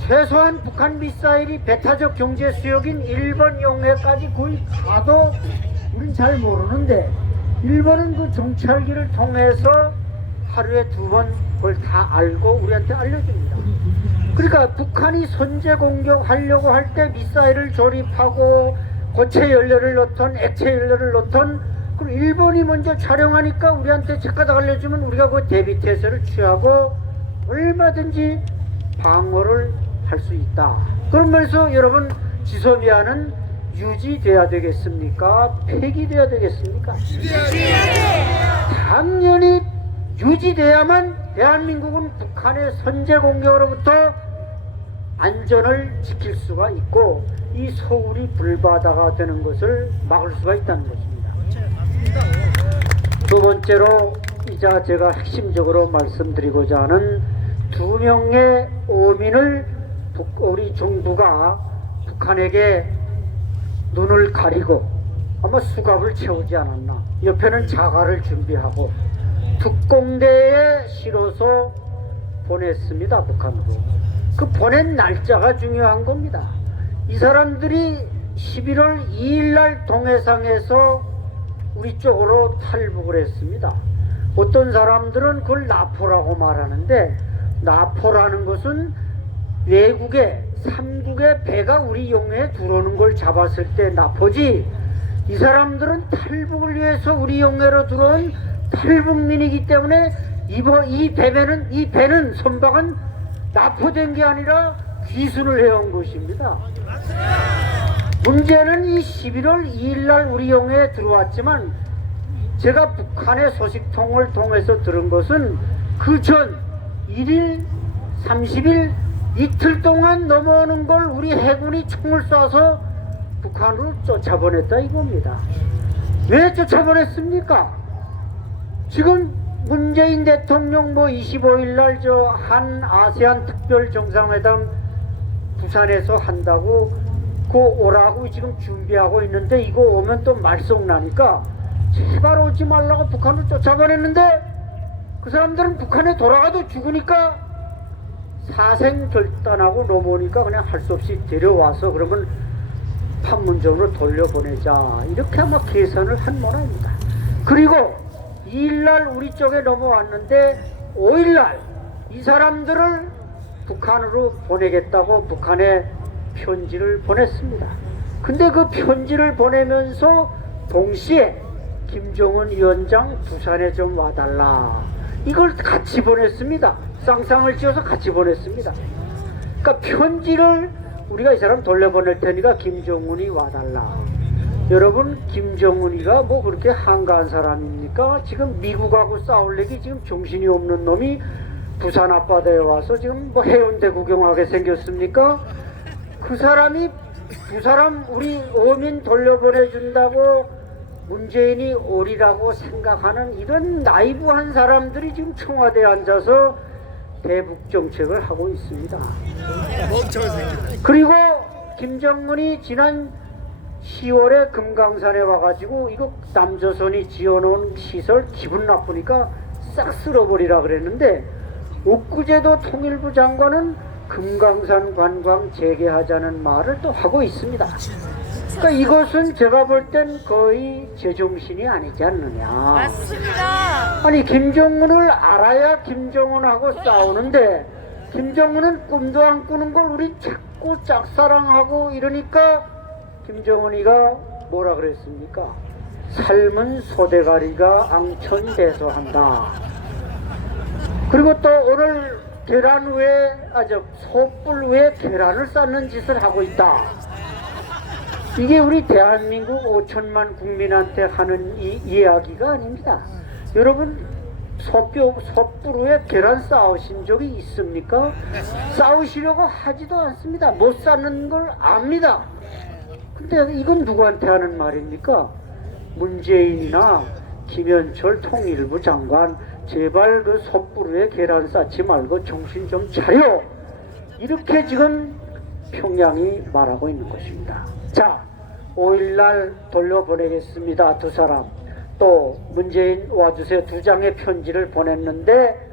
최소한 북한 미사일이 배타적 경제 수역인 일본 영해까지 거의 가도 우린 잘 모르는데 일본은 그 정찰기를 통해서 하루에 2번 그걸 다 알고 우리한테 알려줍니다. 그러니까 북한이 선제 공격하려고 할 때 미사일을 조립하고 고체 연료를 넣던 액체 연료를 넣던 그리고 일본이 먼저 촬영하니까 우리한테 착가다 알려주면 우리가 그 대비태세를 취하고 얼마든지 방어를 할 수 있다. 그러면서 여러분 지소미아는 유지돼야 되겠습니까? 폐기돼야 되겠습니까? 당연히 유지돼야만 대한민국은 북한의 선제 공격으로부터 안전을 지킬 수가 있고 이 서울이 불바다가 되는 것을 막을 수가 있다는 것입니다. 두 번째로 이자 제가 핵심적으로 말씀드리고자 하는 2명의 어민을 우리 정부가 북한에게 눈을 가리고 아마 수갑을 채우지 않았나. 옆에는 자가를 준비하고 특공대에 실어서 보냈습니다. 북한으로. 그 보낸 날짜가 중요한 겁니다. 이 사람들이 11월 2일 날 동해상에서 우리 쪽으로 탈북을 했습니다. 어떤 사람들은 그걸 나포라고 말하는데 나포라는 것은 외국의 삼국의 배가 우리 영해에 들어오는 걸 잡았을 때 나포지 이 사람들은 탈북을 위해서 우리 영해로 들어온 탈북민이기 때문에 이 배는 선박은 납포된 게 아니라 귀순을 해온 것입니다. 문제는 이 11월 2일 날 우리 영해에 들어왔지만 제가 북한의 소식통을 통해서 들은 것은 그 전 1일, 30일, 이틀 동안 넘어오는 걸 우리 해군이 총을 쏴서 북한으로 쫓아보냈다 이겁니다. 왜 쫓아보냈습니까? 지금 문재인 대통령 25일 날 저 한 아세안 특별 정상회담 부산에서 한다고 그 오라고 지금 준비하고 있는데 이거 오면 또 말썽 나니까 제발 오지 말라고 북한을 쫓아보냈는데 그 사람들은 북한에 돌아가도 죽으니까 사생 결단하고 넘어오니까 그냥 할 수 없이 데려와서 그러면 판문점으로 돌려보내자 이렇게 아마 계산을 한 모양입니다. 그리고 2일날 우리 쪽에 넘어왔는데 5일날 이 사람들을 북한으로 보내겠다고 북한에 편지를 보냈습니다. 근데 그 편지를 보내면서 동시에 김정은 위원장 부산에 좀 와달라 이걸 같이 보냈습니다. 쌍쌍을 지어서 같이 보냈습니다. 그러니까 편지를 우리가 이 사람 돌려보낼 테니까 김정은이 와달라. 여러분 김정은이가 뭐 그렇게 한가한 사람입니까? 지금 미국하고 싸울 얘기 지금 정신이 없는 놈이 부산 앞바다에 와서 지금 뭐 해운대 구경하게 생겼습니까? 그 사람이 두 사람 우리 어민 돌려보내준다고 문재인이 오리라고 생각하는 이런 나이브한 사람들이 지금 청와대에 앉아서 대북 정책을 하고 있습니다. 그리고 김정은이 지난 10월에 금강산에 와가지고 이거 남조선이 지어놓은 시설 기분 나쁘니까 싹 쓸어버리라 그랬는데 엊그제도 통일부 장관은 금강산 관광 재개하자는 말을 또 하고 있습니다. 그러니까 이것은 제가 볼 땐 거의 제정신이 아니지 않느냐. 맞습니다. 아니 김정은을 알아야 김정은하고 싸우는데 김정은은 꿈도 안 꾸는 걸 우리 자꾸 짝사랑하고 이러니까 김정은이가 뭐라 그랬습니까? 삶은 소대가리가 앙천대소한다. 그리고 또 오늘 계란 위에 소뿔 위에 계란을 쌓는 짓을 하고 있다. 이게 우리 대한민국 5천만 국민한테 하는 이야기가 아닙니다. 여러분 소뿔 위에 계란 쌓으신 적이 있습니까? 쌓으시려고 하지도 않습니다. 못 쌓는 걸 압니다. 근데 이건 누구한테 하는 말입니까? 문재인이나 김현철 통일부 장관 제발 그 솥불 위에 계란 쌓지 말고 정신 좀 차려 이렇게 지금 평양이 말하고 있는 것입니다. 자 5일날 돌려보내겠습니다. 두 사람 또 문재인 와주세요 두 장의 편지를 보냈는데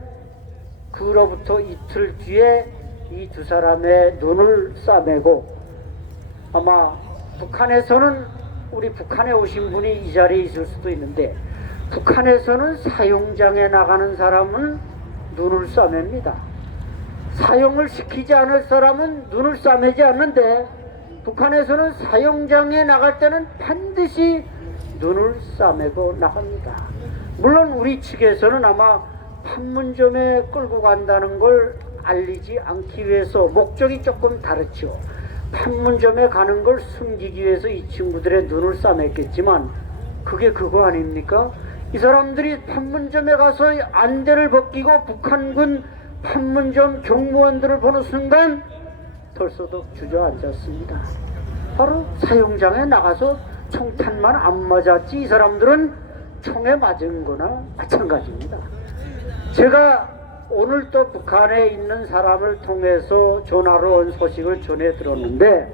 그로부터 이틀 뒤에 이 두 사람의 눈을 싸매고 아마 북한에서는 우리 북한에 오신 분이 이 자리에 있을 수도 있는데 북한에서는 사용장에 나가는 사람은 눈을 싸맵니다. 사용을 시키지 않을 사람은 눈을 싸매지 않는데 북한에서는 사용장에 나갈 때는 반드시 눈을 싸매고 나갑니다. 물론 우리 측에서는 아마 판문점에 끌고 간다는 걸 알리지 않기 위해서 목적이 조금 다르죠. 판문점에 가는 걸 숨기기 위해서 이 친구들의 눈을 싸맸겠지만 그게 그거 아닙니까? 이 사람들이 판문점에 가서 안대를 벗기고 북한군 판문점 경무원들을 보는 순간 덜서덕 주저앉았습니다. 바로 사용장에 나가서 총탄만 안 맞았지 이 사람들은 총에 맞은 거나 마찬가지입니다. 제가 오늘 또 북한에 있는 사람을 통해서 전화로 온 소식을 전해 들었는데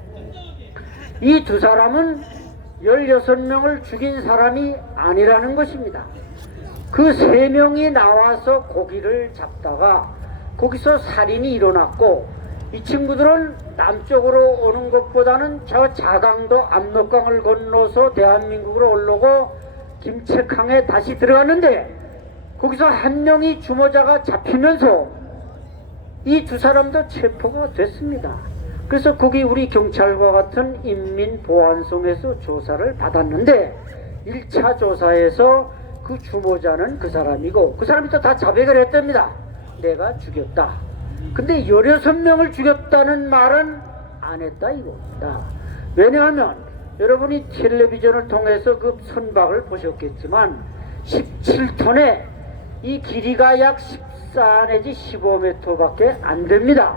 이 두 사람은 16명을 죽인 사람이 아니라는 것입니다. 그 3명이 나와서 고기를 잡다가 거기서 살인이 일어났고 이 친구들은 남쪽으로 오는 것보다는 저 자강도 압록강을 건너서 대한민국으로 올라오고 김책항에 다시 들어갔는데 거기서 한 명이 주모자가 잡히면서 이 두 사람도 체포가 됐습니다. 그래서 거기 우리 경찰과 같은 인민보안성에서 조사를 받았는데 1차 조사에서 그 주모자는 그 사람이고 그 사람이 또 다 자백을 했답니다. 내가 죽였다. 근데 16명을 죽였다는 말은 안 했다 이겁니다. 왜냐하면 여러분이 텔레비전을 통해서 그 선박을 보셨겠지만 17톤에 이 길이가 약 14 내지 15m밖에 안 됩니다.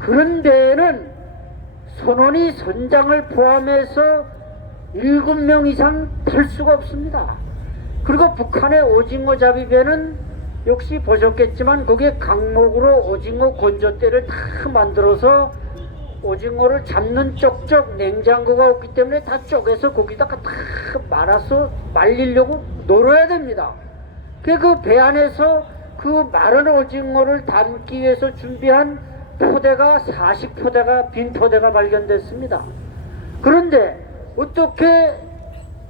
그런 배에는 선원이 선장을 포함해서 7명 이상 탈 수가 없습니다. 그리고 북한의 오징어 잡이 배는 역시 보셨겠지만 거기에 강목으로 오징어 건조대를 다 만들어서 오징어를 잡는 쪽쪽 냉장고가 없기 때문에 다 쪼개서 거기다가 다 말아서 말리려고 놀아야 됩니다. 그 배 안에서 그 마른 오징어를 담기 위해서 준비한 포대가 40포대가 빈 포대가 발견됐습니다. 그런데 어떻게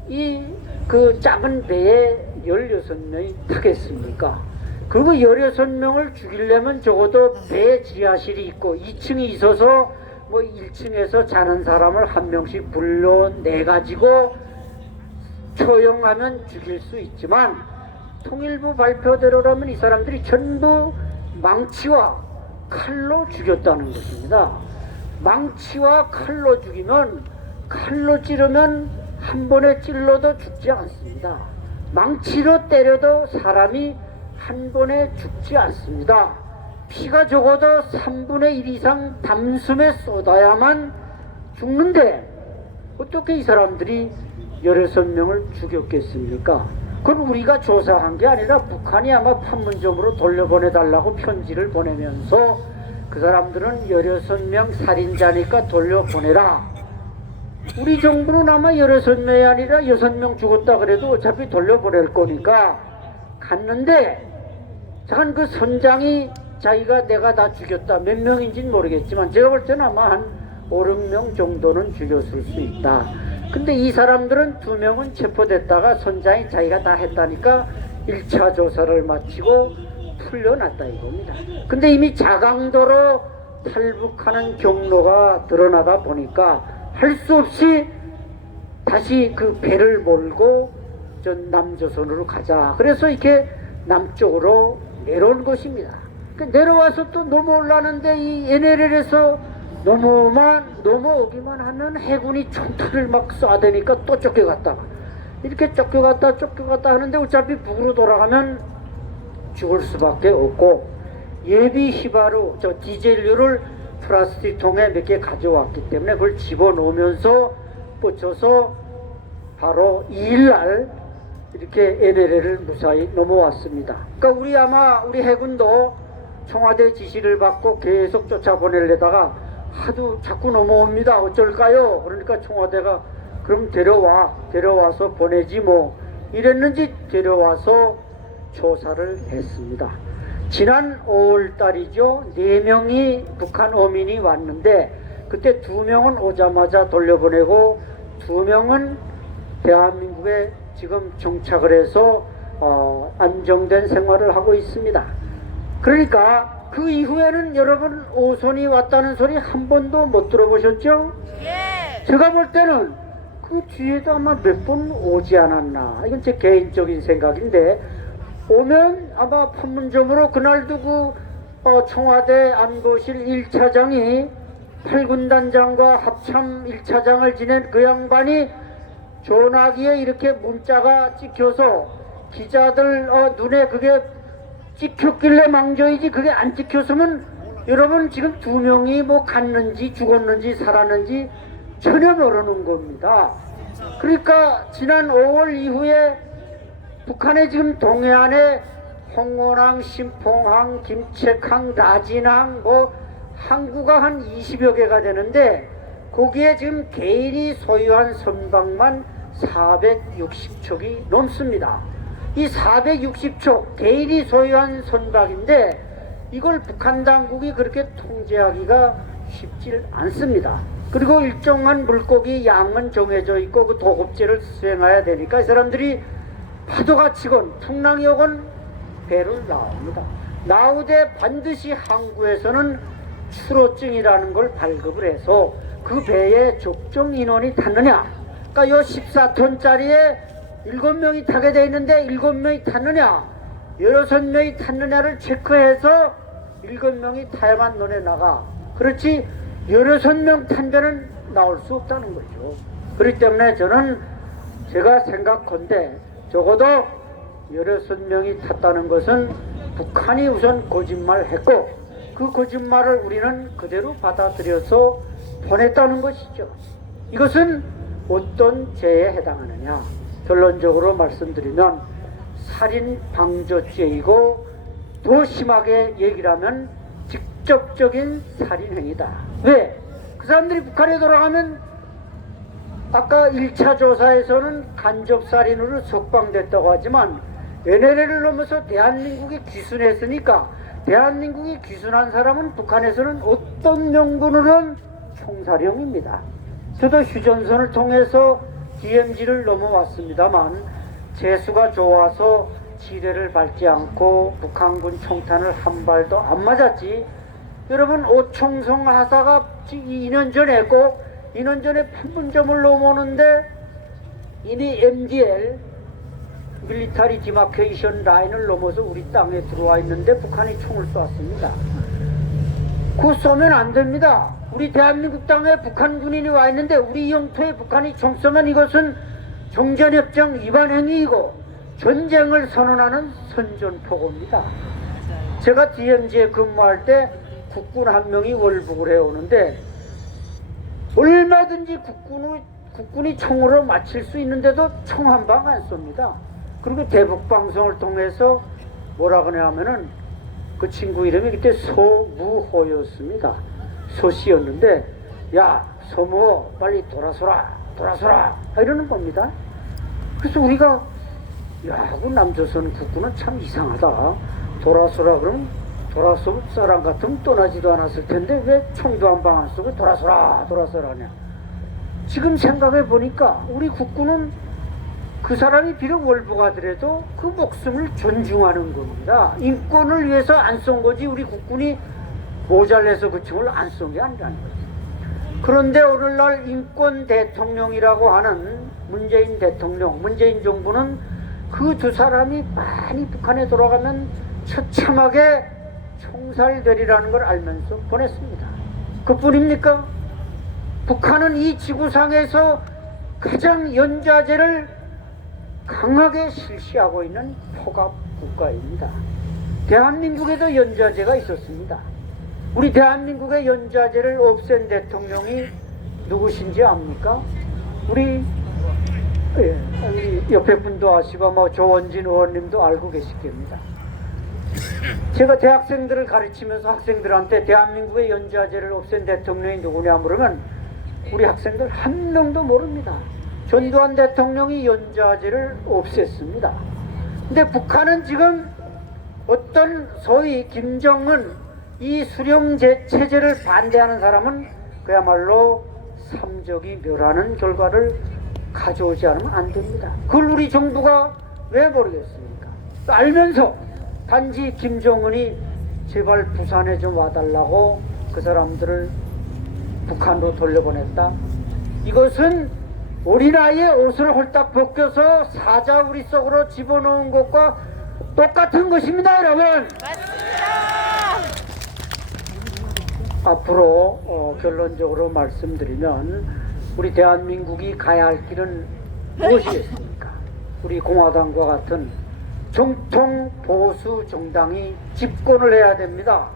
이 그 작은 배에 16명이 타겠습니까? 그리고 16명을 죽이려면 적어도 배 지하실이 있고 2층이 있어서 뭐 1층에서 자는 사람을 한 명씩 불러내가지고 처형하면 죽일 수 있지만 통일부 발표대로라면 이 사람들이 전부 망치와 칼로 죽였다는 것입니다. 망치와 칼로 죽이면 칼로 찌르면 한 번에 찔러도 죽지 않습니다. 망치로 때려도 사람이 한 번에 죽지 않습니다. 피가 적어도 3분의 1 이상 담숨에 쏟아야만 죽는데 어떻게 이 사람들이 16명을 죽였겠습니까? 그건 우리가 조사한 게 아니라 북한이 아마 판문점으로 돌려보내달라고 편지를 보내면서 그 사람들은 16명 살인자니까 돌려보내라. 우리 정부는 아마 16명이 아니라 6명 죽었다 그래도 어차피 돌려보낼 거니까 갔는데 잠깐 그 선장이 자기가 내가 다 죽였다. 몇 명인지는 모르겠지만 제가 볼 때는 아마 한 5, 6명 정도는 죽였을 수 있다. 근데 이 사람들은 2명은 체포됐다가 선장이 자기가 다 했다니까 1차 조사를 마치고 풀려났다 이겁니다. 근데 이미 자강도로 탈북하는 경로가 드러나다 보니까 할 수 없이 다시 그 배를 몰고 전 남조선으로 가자. 그래서 이렇게 남쪽으로 내려온 것입니다. 내려와서 또 넘어오려는데 이 NLL에서 넘어오기만 하면 해군이 총탄을 막 쏴대니까 또 쫓겨갔다가 이렇게 쫓겨갔다 하는데 어차피 북으로 돌아가면 죽을 수밖에 없고 예비 휘바로 저 디젤류를 플라스틱 통에 몇 개 가져왔기 때문에 그걸 집어넣으면서 뻗쳐서 바로 2일날 이렇게 NLL을 무사히 넘어왔습니다. 그러니까 우리 해군도 청와대 지시를 받고 계속 쫓아보내려다가 하도 자꾸 넘어옵니다. 어쩔까요? 그러니까 청와대가 그럼 데려와서 보내지 뭐 이랬는지 데려와서 조사를 했습니다. 지난 5월달이죠. 4명이 북한 어민이 왔는데 그때 2명은 오자마자 돌려보내고 2명은 대한민국에 지금 정착을 해서 안정된 생활을 하고 있습니다. 그러니까 그 이후에는 여러분 오손이 왔다는 소리 한 번도 못 들어보셨죠? 예. 제가 볼 때는 그 뒤에도 아마 몇 번 오지 않았나. 이건 제 개인적인 생각인데 오면 아마 판문점으로 그날도 청와대 안보실 1차장이 8군단장과 합참 1차장을 지낸 그 양반이 전화기에 이렇게 문자가 찍혀서 기자들 눈에 그게 찍혔길래 망정이지 그게 안 찍혔으면 여러분 지금 2명이 뭐 갔는지 죽었는지 살았는지 전혀 모르는 겁니다. 그러니까 지난 5월 이후에 북한에 지금 동해안에 홍원항, 신봉항, 김책항, 라진항 뭐 항구가 한 20여 개가 되는데 거기에 지금 개인이 소유한 선박만 460척이 넘습니다. 이 460척 개인이 소유한 선박인데 이걸 북한 당국이 그렇게 통제하기가 쉽지 않습니다. 그리고 일정한 물고기 양은 정해져 있고 그 도급제를 수행해야 되니까 이 사람들이 파도가 치건 풍랑이 오건 배를 나옵니다. 나오되 반드시 항구에서는 출호증이라는 걸 발급을 해서 그 배에 적정 인원이 탔느냐, 그러니까 요 14톤짜리에 7명이 타게 돼 있는데 7명이 탔느냐 16명이 탔느냐를 체크해서 7명이 타야만 눈에 나가. 그렇지 16명 탄 배는 나올 수 없다는 거죠. 그렇기 때문에 저는 제가 생각컨대 적어도 16명이 탔다는 것은 북한이 우선 거짓말했고 그 거짓말을 우리는 그대로 받아들여서 보냈다는 것이죠. 이것은 어떤 죄에 해당하느냐? 결론적으로 말씀드리면 살인 방조죄이고 더 심하게 얘기를 하면 직접적인 살인행위다. 왜? 그 사람들이 북한에 돌아가면 아까 1차 조사에서는 간접살인으로 석방됐다고 하지만 NLL을 넘어서 대한민국에 귀순했으니까 대한민국에 귀순한 사람은 북한에서는 어떤 명분으로는 총살형입니다. 저도 휴전선을 통해서 DMZ를 넘어왔습니다만 재수가 좋아서 지뢰를 밟지 않고 북한군 총탄을 한 발도 안 맞았지. 여러분 오총성 하사가 2년 전에 꼭 2년 전에 판문점을 넘어오는데 이미 MDL 밀리터리 디마케이션 라인을 넘어서 우리 땅에 들어와 있는데 북한이 총을 쏘았습니다. 그거 쏘면 안 됩니다. 우리 대한민국 땅에 북한 군인이 와 있는데 우리 영토에 북한이 총 쏘면 이것은 종전협정 위반 행위이고 전쟁을 선언하는 선전포고입니다. 제가 DMZ에 근무할 때 국군 한 명이 월북을 해오는데 얼마든지 국군이 총으로 맞힐 수 있는데도 총 한 방 안 쏩니다. 그리고 대북방송을 통해서 뭐라 그러냐면은 그 친구 이름이 그때 소무호였습니다. 소씨였는데 야 소무호 빨리 돌아서라 이러는 겁니다. 그래서 우리가 야 그 남조선 국군은 참 이상하다. 돌아서라 그러면 돌아서 사람 같으면 떠나지도 않았을 텐데 왜 총도 한 방 안 쏘고 돌아서라냐. 지금 생각해 보니까 우리 국군은 그 사람이 비록 월북하더라도 그 목숨을 존중하는 겁니다. 인권을 위해서 안 쏜 거지 우리 국군이 모자라서 그 총을 안 쏜 게 아니라는 거죠. 그런데 오늘날 인권 대통령이라고 하는 문재인 대통령, 문재인 정부는 그 두 사람이 많이 북한에 돌아가면 처참하게 총살되리라는 걸 알면서 보냈습니다. 그뿐입니까? 북한은 이 지구상에서 가장 연좌제를 강하게 실시하고 있는 포갑 국가입니다. 대한민국에도 연좌제가 있었습니다. 우리 대한민국의 연좌제를 없앤 대통령이 누구신지 압니까? 우리 옆에 분도 아시고 뭐 조원진 의원님도 알고 계실 겁니다. 제가 대학생들을 가르치면서 학생들한테 대한민국의 연좌제를 없앤 대통령이 누구냐 물으면 우리 학생들 한 명도 모릅니다. 전두환 대통령이 연좌제를 없앴습니다. 근데 북한은 지금 어떤 소위 김정은 이 수령제 체제를 반대하는 사람은 그야말로 삼적이 멸하는 결과를 가져오지 않으면 안 됩니다. 그걸 우리 정부가 왜 모르겠습니까? 알면서 단지 김정은이 제발 부산에 좀 와달라고 그 사람들을 북한으로 돌려보냈다. 이것은 어린아이의 옷을 홀딱 벗겨서 사자 우리 속으로 집어넣은 것과 똑같은 것입니다, 여러분. 앞으로 결론적으로 말씀드리면 우리 대한민국이 가야 할 길은 무엇이겠습니까? 우리 공화당과 같은 정통 보수 정당이 집권을 해야 됩니다.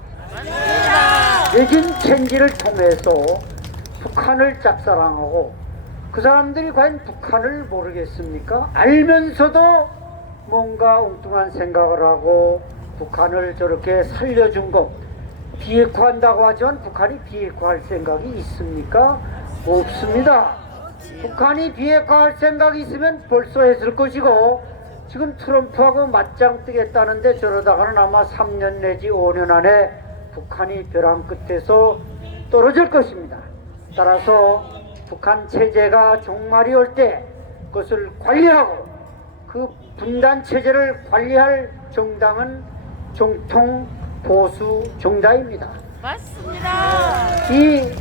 레짐 체인지를 통해서 북한을 짝사랑하고 그 사람들이 과연 북한을 모르겠습니까? 알면서도 뭔가 엉뚱한 생각을 하고 북한을 저렇게 살려준 것 비핵화한다고 하지만 북한이 비핵화할 생각이 있습니까? 없습니다. 북한이 비핵화할 생각이 있으면 벌써 했을 것이고 지금 트럼프하고 맞짱 뜨겠다는데 저러다가는 아마 3년 내지 5년 안에 북한이 벼랑 끝에서 떨어질 것입니다. 따라서 북한 체제가 종말이 올 때 그것을 관리하고 그 분단 체제를 관리할 정당은 정통 보수 정당입니다. 맞습니다. 이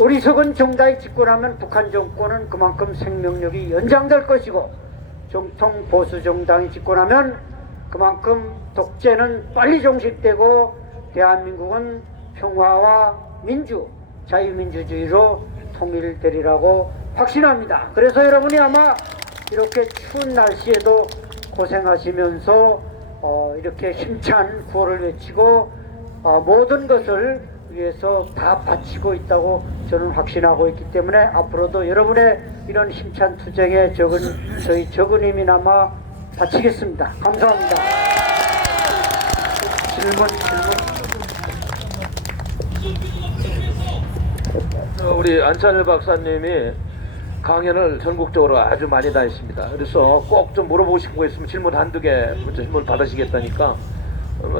어리석은 정당이 집권하면 북한 정권은 그만큼 생명력이 연장될 것이고 정통 보수 정당이 집권하면 그만큼 독재는 빨리 종식되고 대한민국은 평화와 민주, 자유민주주의로 통일되리라고 확신합니다. 그래서 여러분이 아마 이렇게 추운 날씨에도 고생하시면서 이렇게 힘찬 구호를 외치고 모든 것을 위해서 다 바치고 있다고 저는 확신하고 있기 때문에 앞으로도 여러분의 이런 힘찬 투쟁에 저희 적은 힘이나마 바치겠습니다. 감사합니다. 질문. 우리 안찬일 박사님이 강연을 전국적으로 아주 많이 다니십니다. 그래서 꼭 좀 물어보고 싶은 거 있으면 질문 한두 개 문자 질문 받으시겠다니까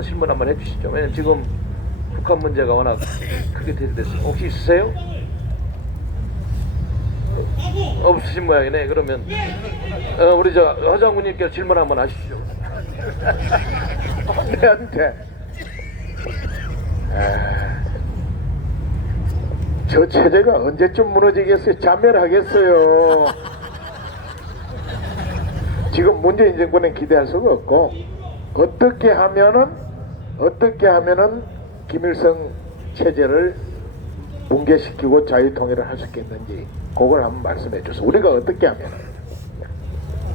질문 한번 해주시죠. 왜냐면 지금 북한 문제가 워낙 크게 대두됐어요. 혹시 있으세요? 없으신 모양이네. 그러면 우리 저 허장군님께서 질문 한번 하시죠. 안 돼. 저 체제가 언제쯤 무너지겠어요? 자멸하겠어요. 지금 문재인 정권은 기대할 수가 없고 어떻게 하면은 김일성 체제를 붕괴시키고 자유통일을 할 수 있겠는지 그걸 한번 말씀해 주세요. 우리가 어떻게 하면?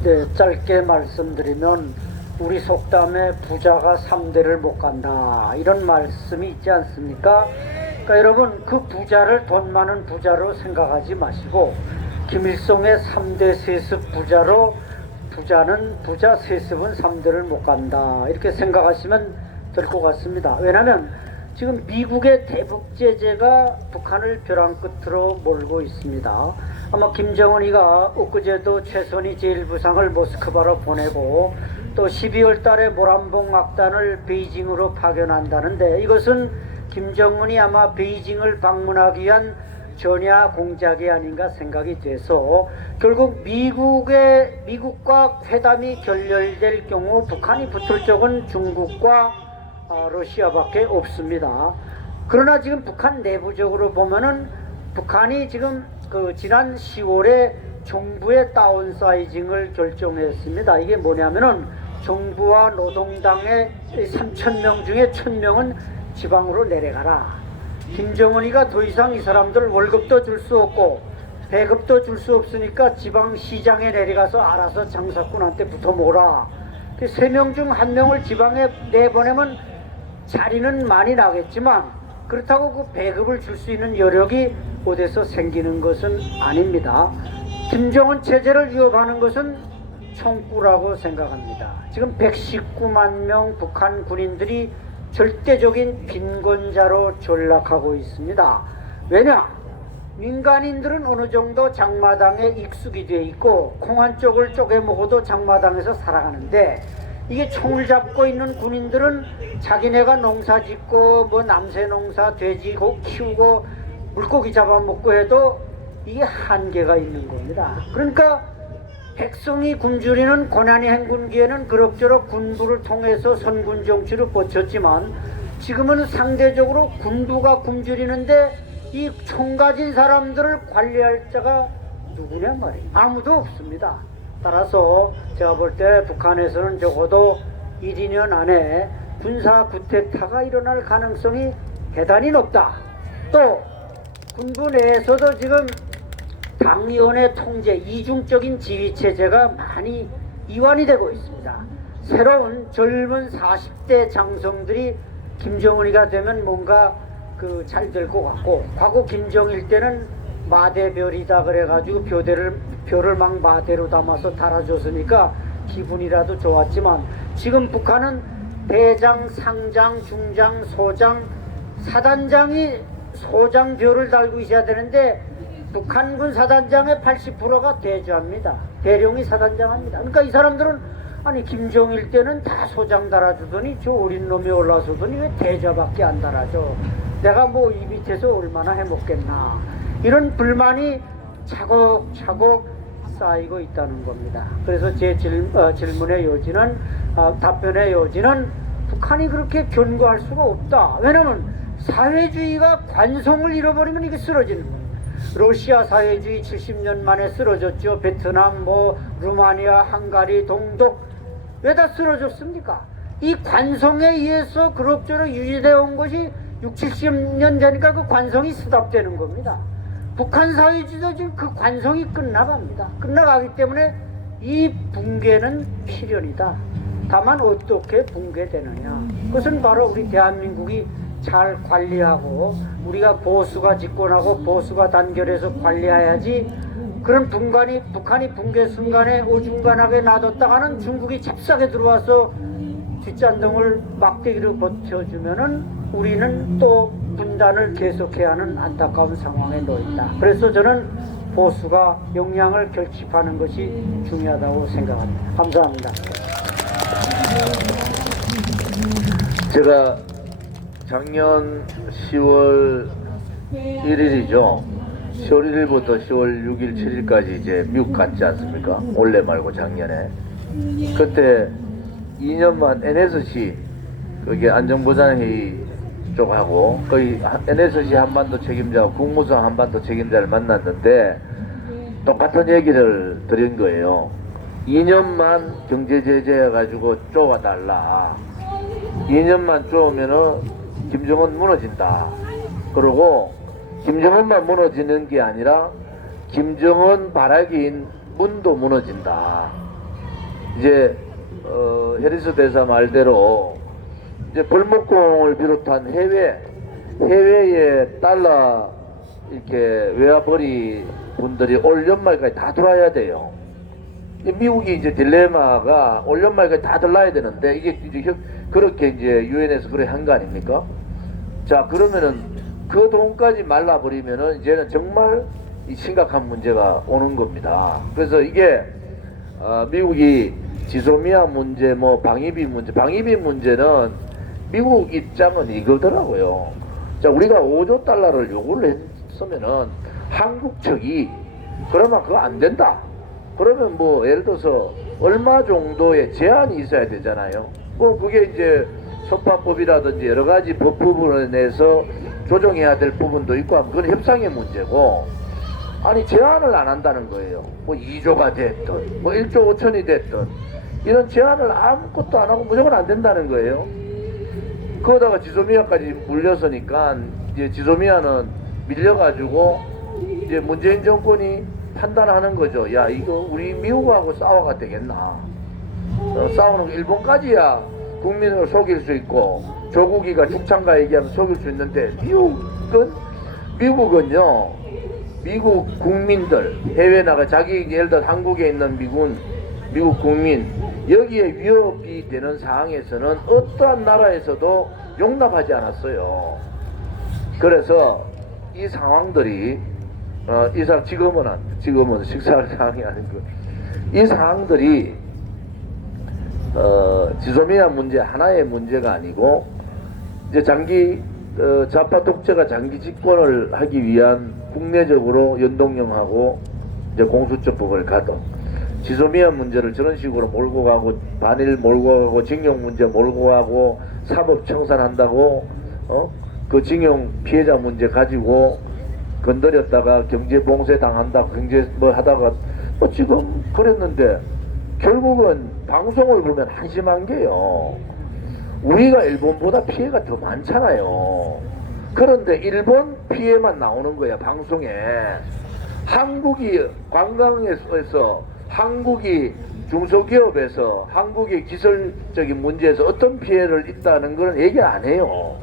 네, 짧게 말씀드리면 우리 속담에 부자가 3대를 못 간다 이런 말씀이 있지 않습니까? 그러니까 여러분 그 부자를 돈 많은 부자로 생각하지 마시고 김일성의 3대 세습 부자로 부자는 부자 세습은 3대를 못 간다 이렇게 생각하시면 될 것 같습니다. 왜냐하면 지금 미국의 대북 제재가 북한을 벼랑 끝으로 몰고 있습니다. 아마 김정은이가 엊그제도 최선희 제1부상을 모스크바로 보내고 또 12월 달에 모란봉 악단을 베이징으로 파견한다는데 이것은 김정은이 아마 베이징을 방문하기 위한 전야 공작이 아닌가 생각이 돼서 결국 미국과 회담이 결렬될 경우 북한이 붙을 적은 중국과 러시아밖에 없습니다. 그러나 지금 북한 내부적으로 보면은 북한이 지금 지난 10월에 정부의 다운사이징을 결정했습니다. 이게 뭐냐면은 정부와 노동당의 3,000명 중에 1,000명은 지방으로 내려가라. 김정은이가 더 이상 이 사람들 월급도 줄 수 없고 배급도 줄 수 없으니까 지방시장에 내려가서 알아서 장사꾼한테 붙어 먹어라. 3명 중 1명을 지방에 내보내면 자리는 많이 나겠지만 그렇다고 그 배급을 줄 수 있는 여력이 어디서 생기는 것은 아닙니다. 김정은 체제를 위협하는 것은 총구라고 생각합니다. 지금 119만 명 북한 군인들이 절대적인 빈곤자로 전락하고 있습니다. 왜냐? 민간인들은 어느 정도 장마당에 익숙이 되어 있고 콩 한 쪽을 쪼개 먹어도 장마당에서 살아가는데 이게 총을 잡고 있는 군인들은 자기네가 농사 짓고 뭐 남새 농사 돼지 키우고 물고기 잡아먹고 해도 이게 한계가 있는 겁니다. 그러니까 백성이 굶주리는 고난의 행군기에는 그럭저럭 군부를 통해서 선군 정치를 뻗쳤지만 지금은 상대적으로 군부가 굶주리는데 이 총 가진 사람들을 관리할 자가 누구냐 말이에요. 아무도 없습니다. 따라서 제가 볼 때 북한에서는 적어도 1, 2년 안에 군사 쿠데타가 일어날 가능성이 대단히 높다. 또 군부 내에서도 지금 당위원회 통제, 이중적인 지휘체제가 많이 이완이 되고 있습니다. 새로운 젊은 40대 장성들이 김정은이가 되면 뭔가 잘 될 것 같고 과거 김정일 때는 마대별이다 그래가지고 별을 막 마대로 담아서 달아줬으니까 기분이라도 좋았지만 지금 북한은 대장, 상장, 중장, 소장, 사단장이 소장 별을 달고 있어야 되는데 북한군 사단장의 80%가 대주합니다. 대령이 사단장합니다. 그러니까 이 사람들은 아니 김정일 때는 다 소장 달아주더니 저 어린 놈이 올라서더니 왜 대자밖에 안 달아줘. 내가 뭐 이 밑에서 얼마나 해먹겠나. 이런 불만이 차곡차곡 쌓이고 있다는 겁니다. 그래서 제 질문의 요지는 답변의 요지는 북한이 그렇게 견고할 수가 없다. 왜냐면 사회주의가 관성을 잃어버리면 이게 쓰러지는 겁니다. 러시아 사회주의 70년 만에 쓰러졌죠. 베트남, 루마니아, 헝가리, 동독 왜 다 쓰러졌습니까? 이 관성에 의해서 그럭저럭 유지되어 온 것이 60, 70년 전이니까 그 관성이 스탑되는 겁니다. 북한 사회주의도 지금 그 관성이 끝나갑니다. 끝나가기 때문에 이 붕괴는 필연이다. 다만 어떻게 붕괴되느냐. 그것은 바로 우리 대한민국이 잘 관리하고 우리가 보수가 집권하고 보수가 단결해서 관리해야지. 그런 북한이 붕괴 순간에 어중간하게 놔뒀다가는 중국이 잽싸게 들어와서 뒷잔등을 막대기로 버텨주면은 우리는 또 분단을 계속해야 하는 안타까운 상황에 놓인다. 그래서 저는 보수가 역량을 결집하는 것이 중요하다고 생각합니다. 감사합니다. 제가 작년 10월 1일이죠. 10월 1일부터 10월 6일, 7일까지 이제 미국 갔지 않습니까? 올해 말고 작년에. 그때 2년만 NSC, 그게 안정보장회의 쪽하고, 거의 NSC 한반도 책임자와 국무성 한반도 책임자를 만났는데, 똑같은 얘기를 드린 거예요. 2년만 경제제재 해가지고 쪼아달라. 2년만 쪼으면은 김정은 무너진다. 그러고 김정은만 무너지는 게 아니라 김정은 바라기인 문도 무너진다. 이제 해리스 대사 말대로 이제 벌목공을 비롯한 해외에 달러 이렇게 외화벌이 분들이 올 연말까지 다 들어와야 돼요. 미국이 이제 딜레마가 올 연말까지 다 들어와야 되는데 이게 이제 그렇게 이제 유엔에서 그래 한 거 아닙니까? 자, 그러면은 그 돈까지 말라버리면은 이제는 정말 이 심각한 문제가 오는 겁니다. 그래서 이게 미국이 지소미아 문제, 뭐 방위비 문제는 미국 입장은 이거더라고요. 자, 우리가 5조 달러를 요구를 했으면은 한국 측이 그러면 그거 안 된다. 그러면 뭐 예를 들어서 얼마 정도의 제한이 있어야 되잖아요. 뭐 그게 이제 선파법이라든지 여러 가지 법 부분에 대해서 조정해야 될 부분도 있고 그건 협상의 문제고, 아니 제한을 안 한다는 거예요. 뭐 2조가 됐든 뭐 1조 5천이 됐든 이런 제한을 아무것도 안 하고 무조건 안 된다는 거예요. 그러다가 지소미아까지 물려서니까 이제 지소미아는 밀려가지고 이제 문재인 정권이 판단하는 거죠. 야, 이거 우리 미국하고 싸워가 되겠나? 싸우는 거 일본까지야 국민을 속일 수 있고 조국이가 죽창가 얘기하면 속일 수 있는데 미국은요, 미국 국민들 해외 나가 자기 예를 들어 한국에 있는 미국 국민 여기에 위협이 되는 상황에서는 어떠한 나라에서도 용납하지 않았어요. 그래서 이 상황들이 지금은 식사할 상황이 아니고 이 상황들이 지소미아 문제 하나의 문제가 아니고 이제 좌파 독재가 장기 집권을 하기 위한 국내적으로 연동형하고 이제 공수처법을 가든 지소미아 문제를 저런 식으로 몰고 가고 반일 몰고 가고 징용 문제 몰고 가고 사법 청산한다고 그 징용 피해자 문제 가지고 건드렸다가 경제 봉쇄 당한다 경제 뭐 하다가 뭐 지금 그랬는데 결국은 방송을 보면 한심한 게요. 우리가 일본보다 피해가 더 많잖아요. 그런데 일본 피해만 나오는 거야 방송에. 한국이 관광에서 한국이 중소기업에서 한국의 기술적인 문제에서 어떤 피해를 있다는 걸 얘기 안 해요.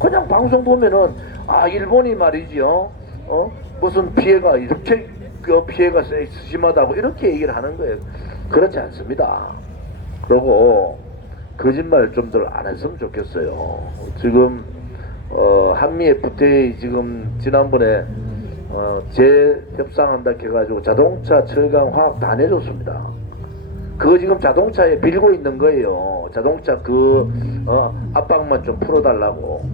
그냥 방송 보면은 일본이 말이죠. 무슨 피해가 이렇게 피해가 심하다고 이렇게 얘기를 하는 거예요. 그렇지 않습니다. 그리고 거짓말 좀 더 안 했으면 좋겠어요. 지금 한미 FTA 지금 지난번에 재협상한다 해가지고 자동차, 철강, 화학 다 내줬습니다. 그거 지금 자동차에 빌고 있는 거예요. 자동차 압박만 좀 풀어달라고.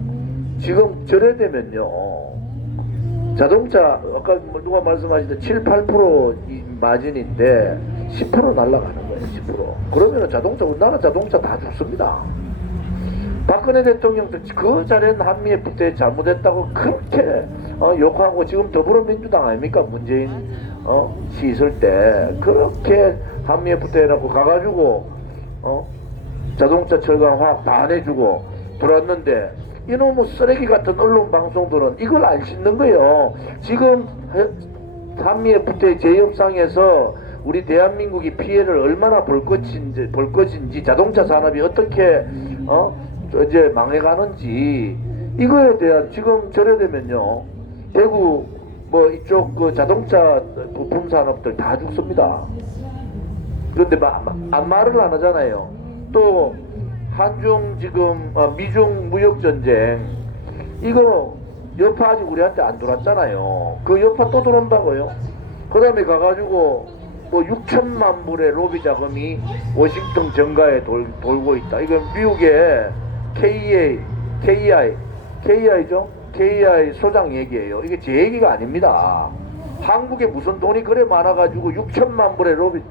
지금 저래 되면요. 자동차 아까 누가 말씀하신 7, 8% 마진인데 10% 날아가는 거예요. 10%. 그러면 우리나라 자동차 다 죽습니다. 박근혜 대통령도 그 자리에는 한미 FTA 잘못했다고 그렇게 욕하고 지금 더불어민주당 아닙니까? 문재인 씨 있을 때 그렇게 한미 FTA라고 가가지고 자동차, 철강, 화학 다 내주고 들어왔는데 이놈의 쓰레기 같은 언론 방송들은 이걸 안 씻는 거예요. 지금 한미 FTA 재협상에서 우리 대한민국이 피해를 얼마나 볼 것인지 자동차 산업이 어떻게 이제 망해가는지 이거에 대한 지금 저래되면요 대구 뭐 이쪽 그 자동차 부품 산업들 다 죽습니다. 그런데 말을 안 하잖아요. 또 한중 지금 미중 무역 전쟁 이거 여파 아직 우리한테 안 들어왔잖아요. 그 여파 또 들어온다고요. 그 다음에 가가지고 뭐 6천만 불의 로비 자금이 워싱턴 정가에 돌고 있다. 이건 미국의 KI죠? KI 소장 얘기예요. 이게 제 얘기가 아닙니다. 한국에 무슨 돈이 그래 많아가지고 6천만 불의 로비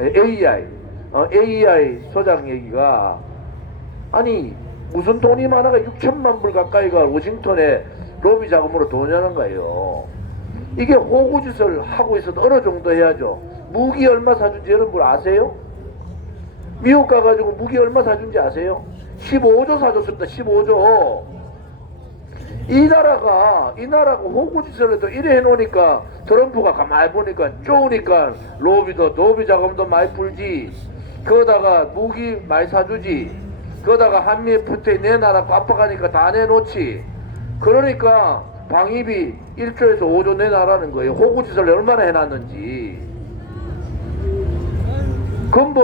AI 소장 얘기가 아니 무슨 돈이 많아가 6천만 불 가까이가 워싱턴에 로비 자금으로 돈 내는 거예요. 이게 호구짓을 하고 있어도 어느 정도 해야죠. 무기 얼마 사준지 여러분 아세요? 미국 가가지고 무기 얼마 사준지 아세요? 15조 사줬습니다. 15조. 이 나라가 호구짓을 해도 이래 해놓으니까 트럼프가 가만히 보니까 쪼으니까 로비 자금도 많이 풀지. 거기다가 무기 많이 사주지. 거기다가 한미 FTA 내 나라 빡빡하니까 다 내놓지. 그러니까 방위비 1조에서 5조 내놔라는 거예요. 호구짓을 얼마나 해놨는지. 근본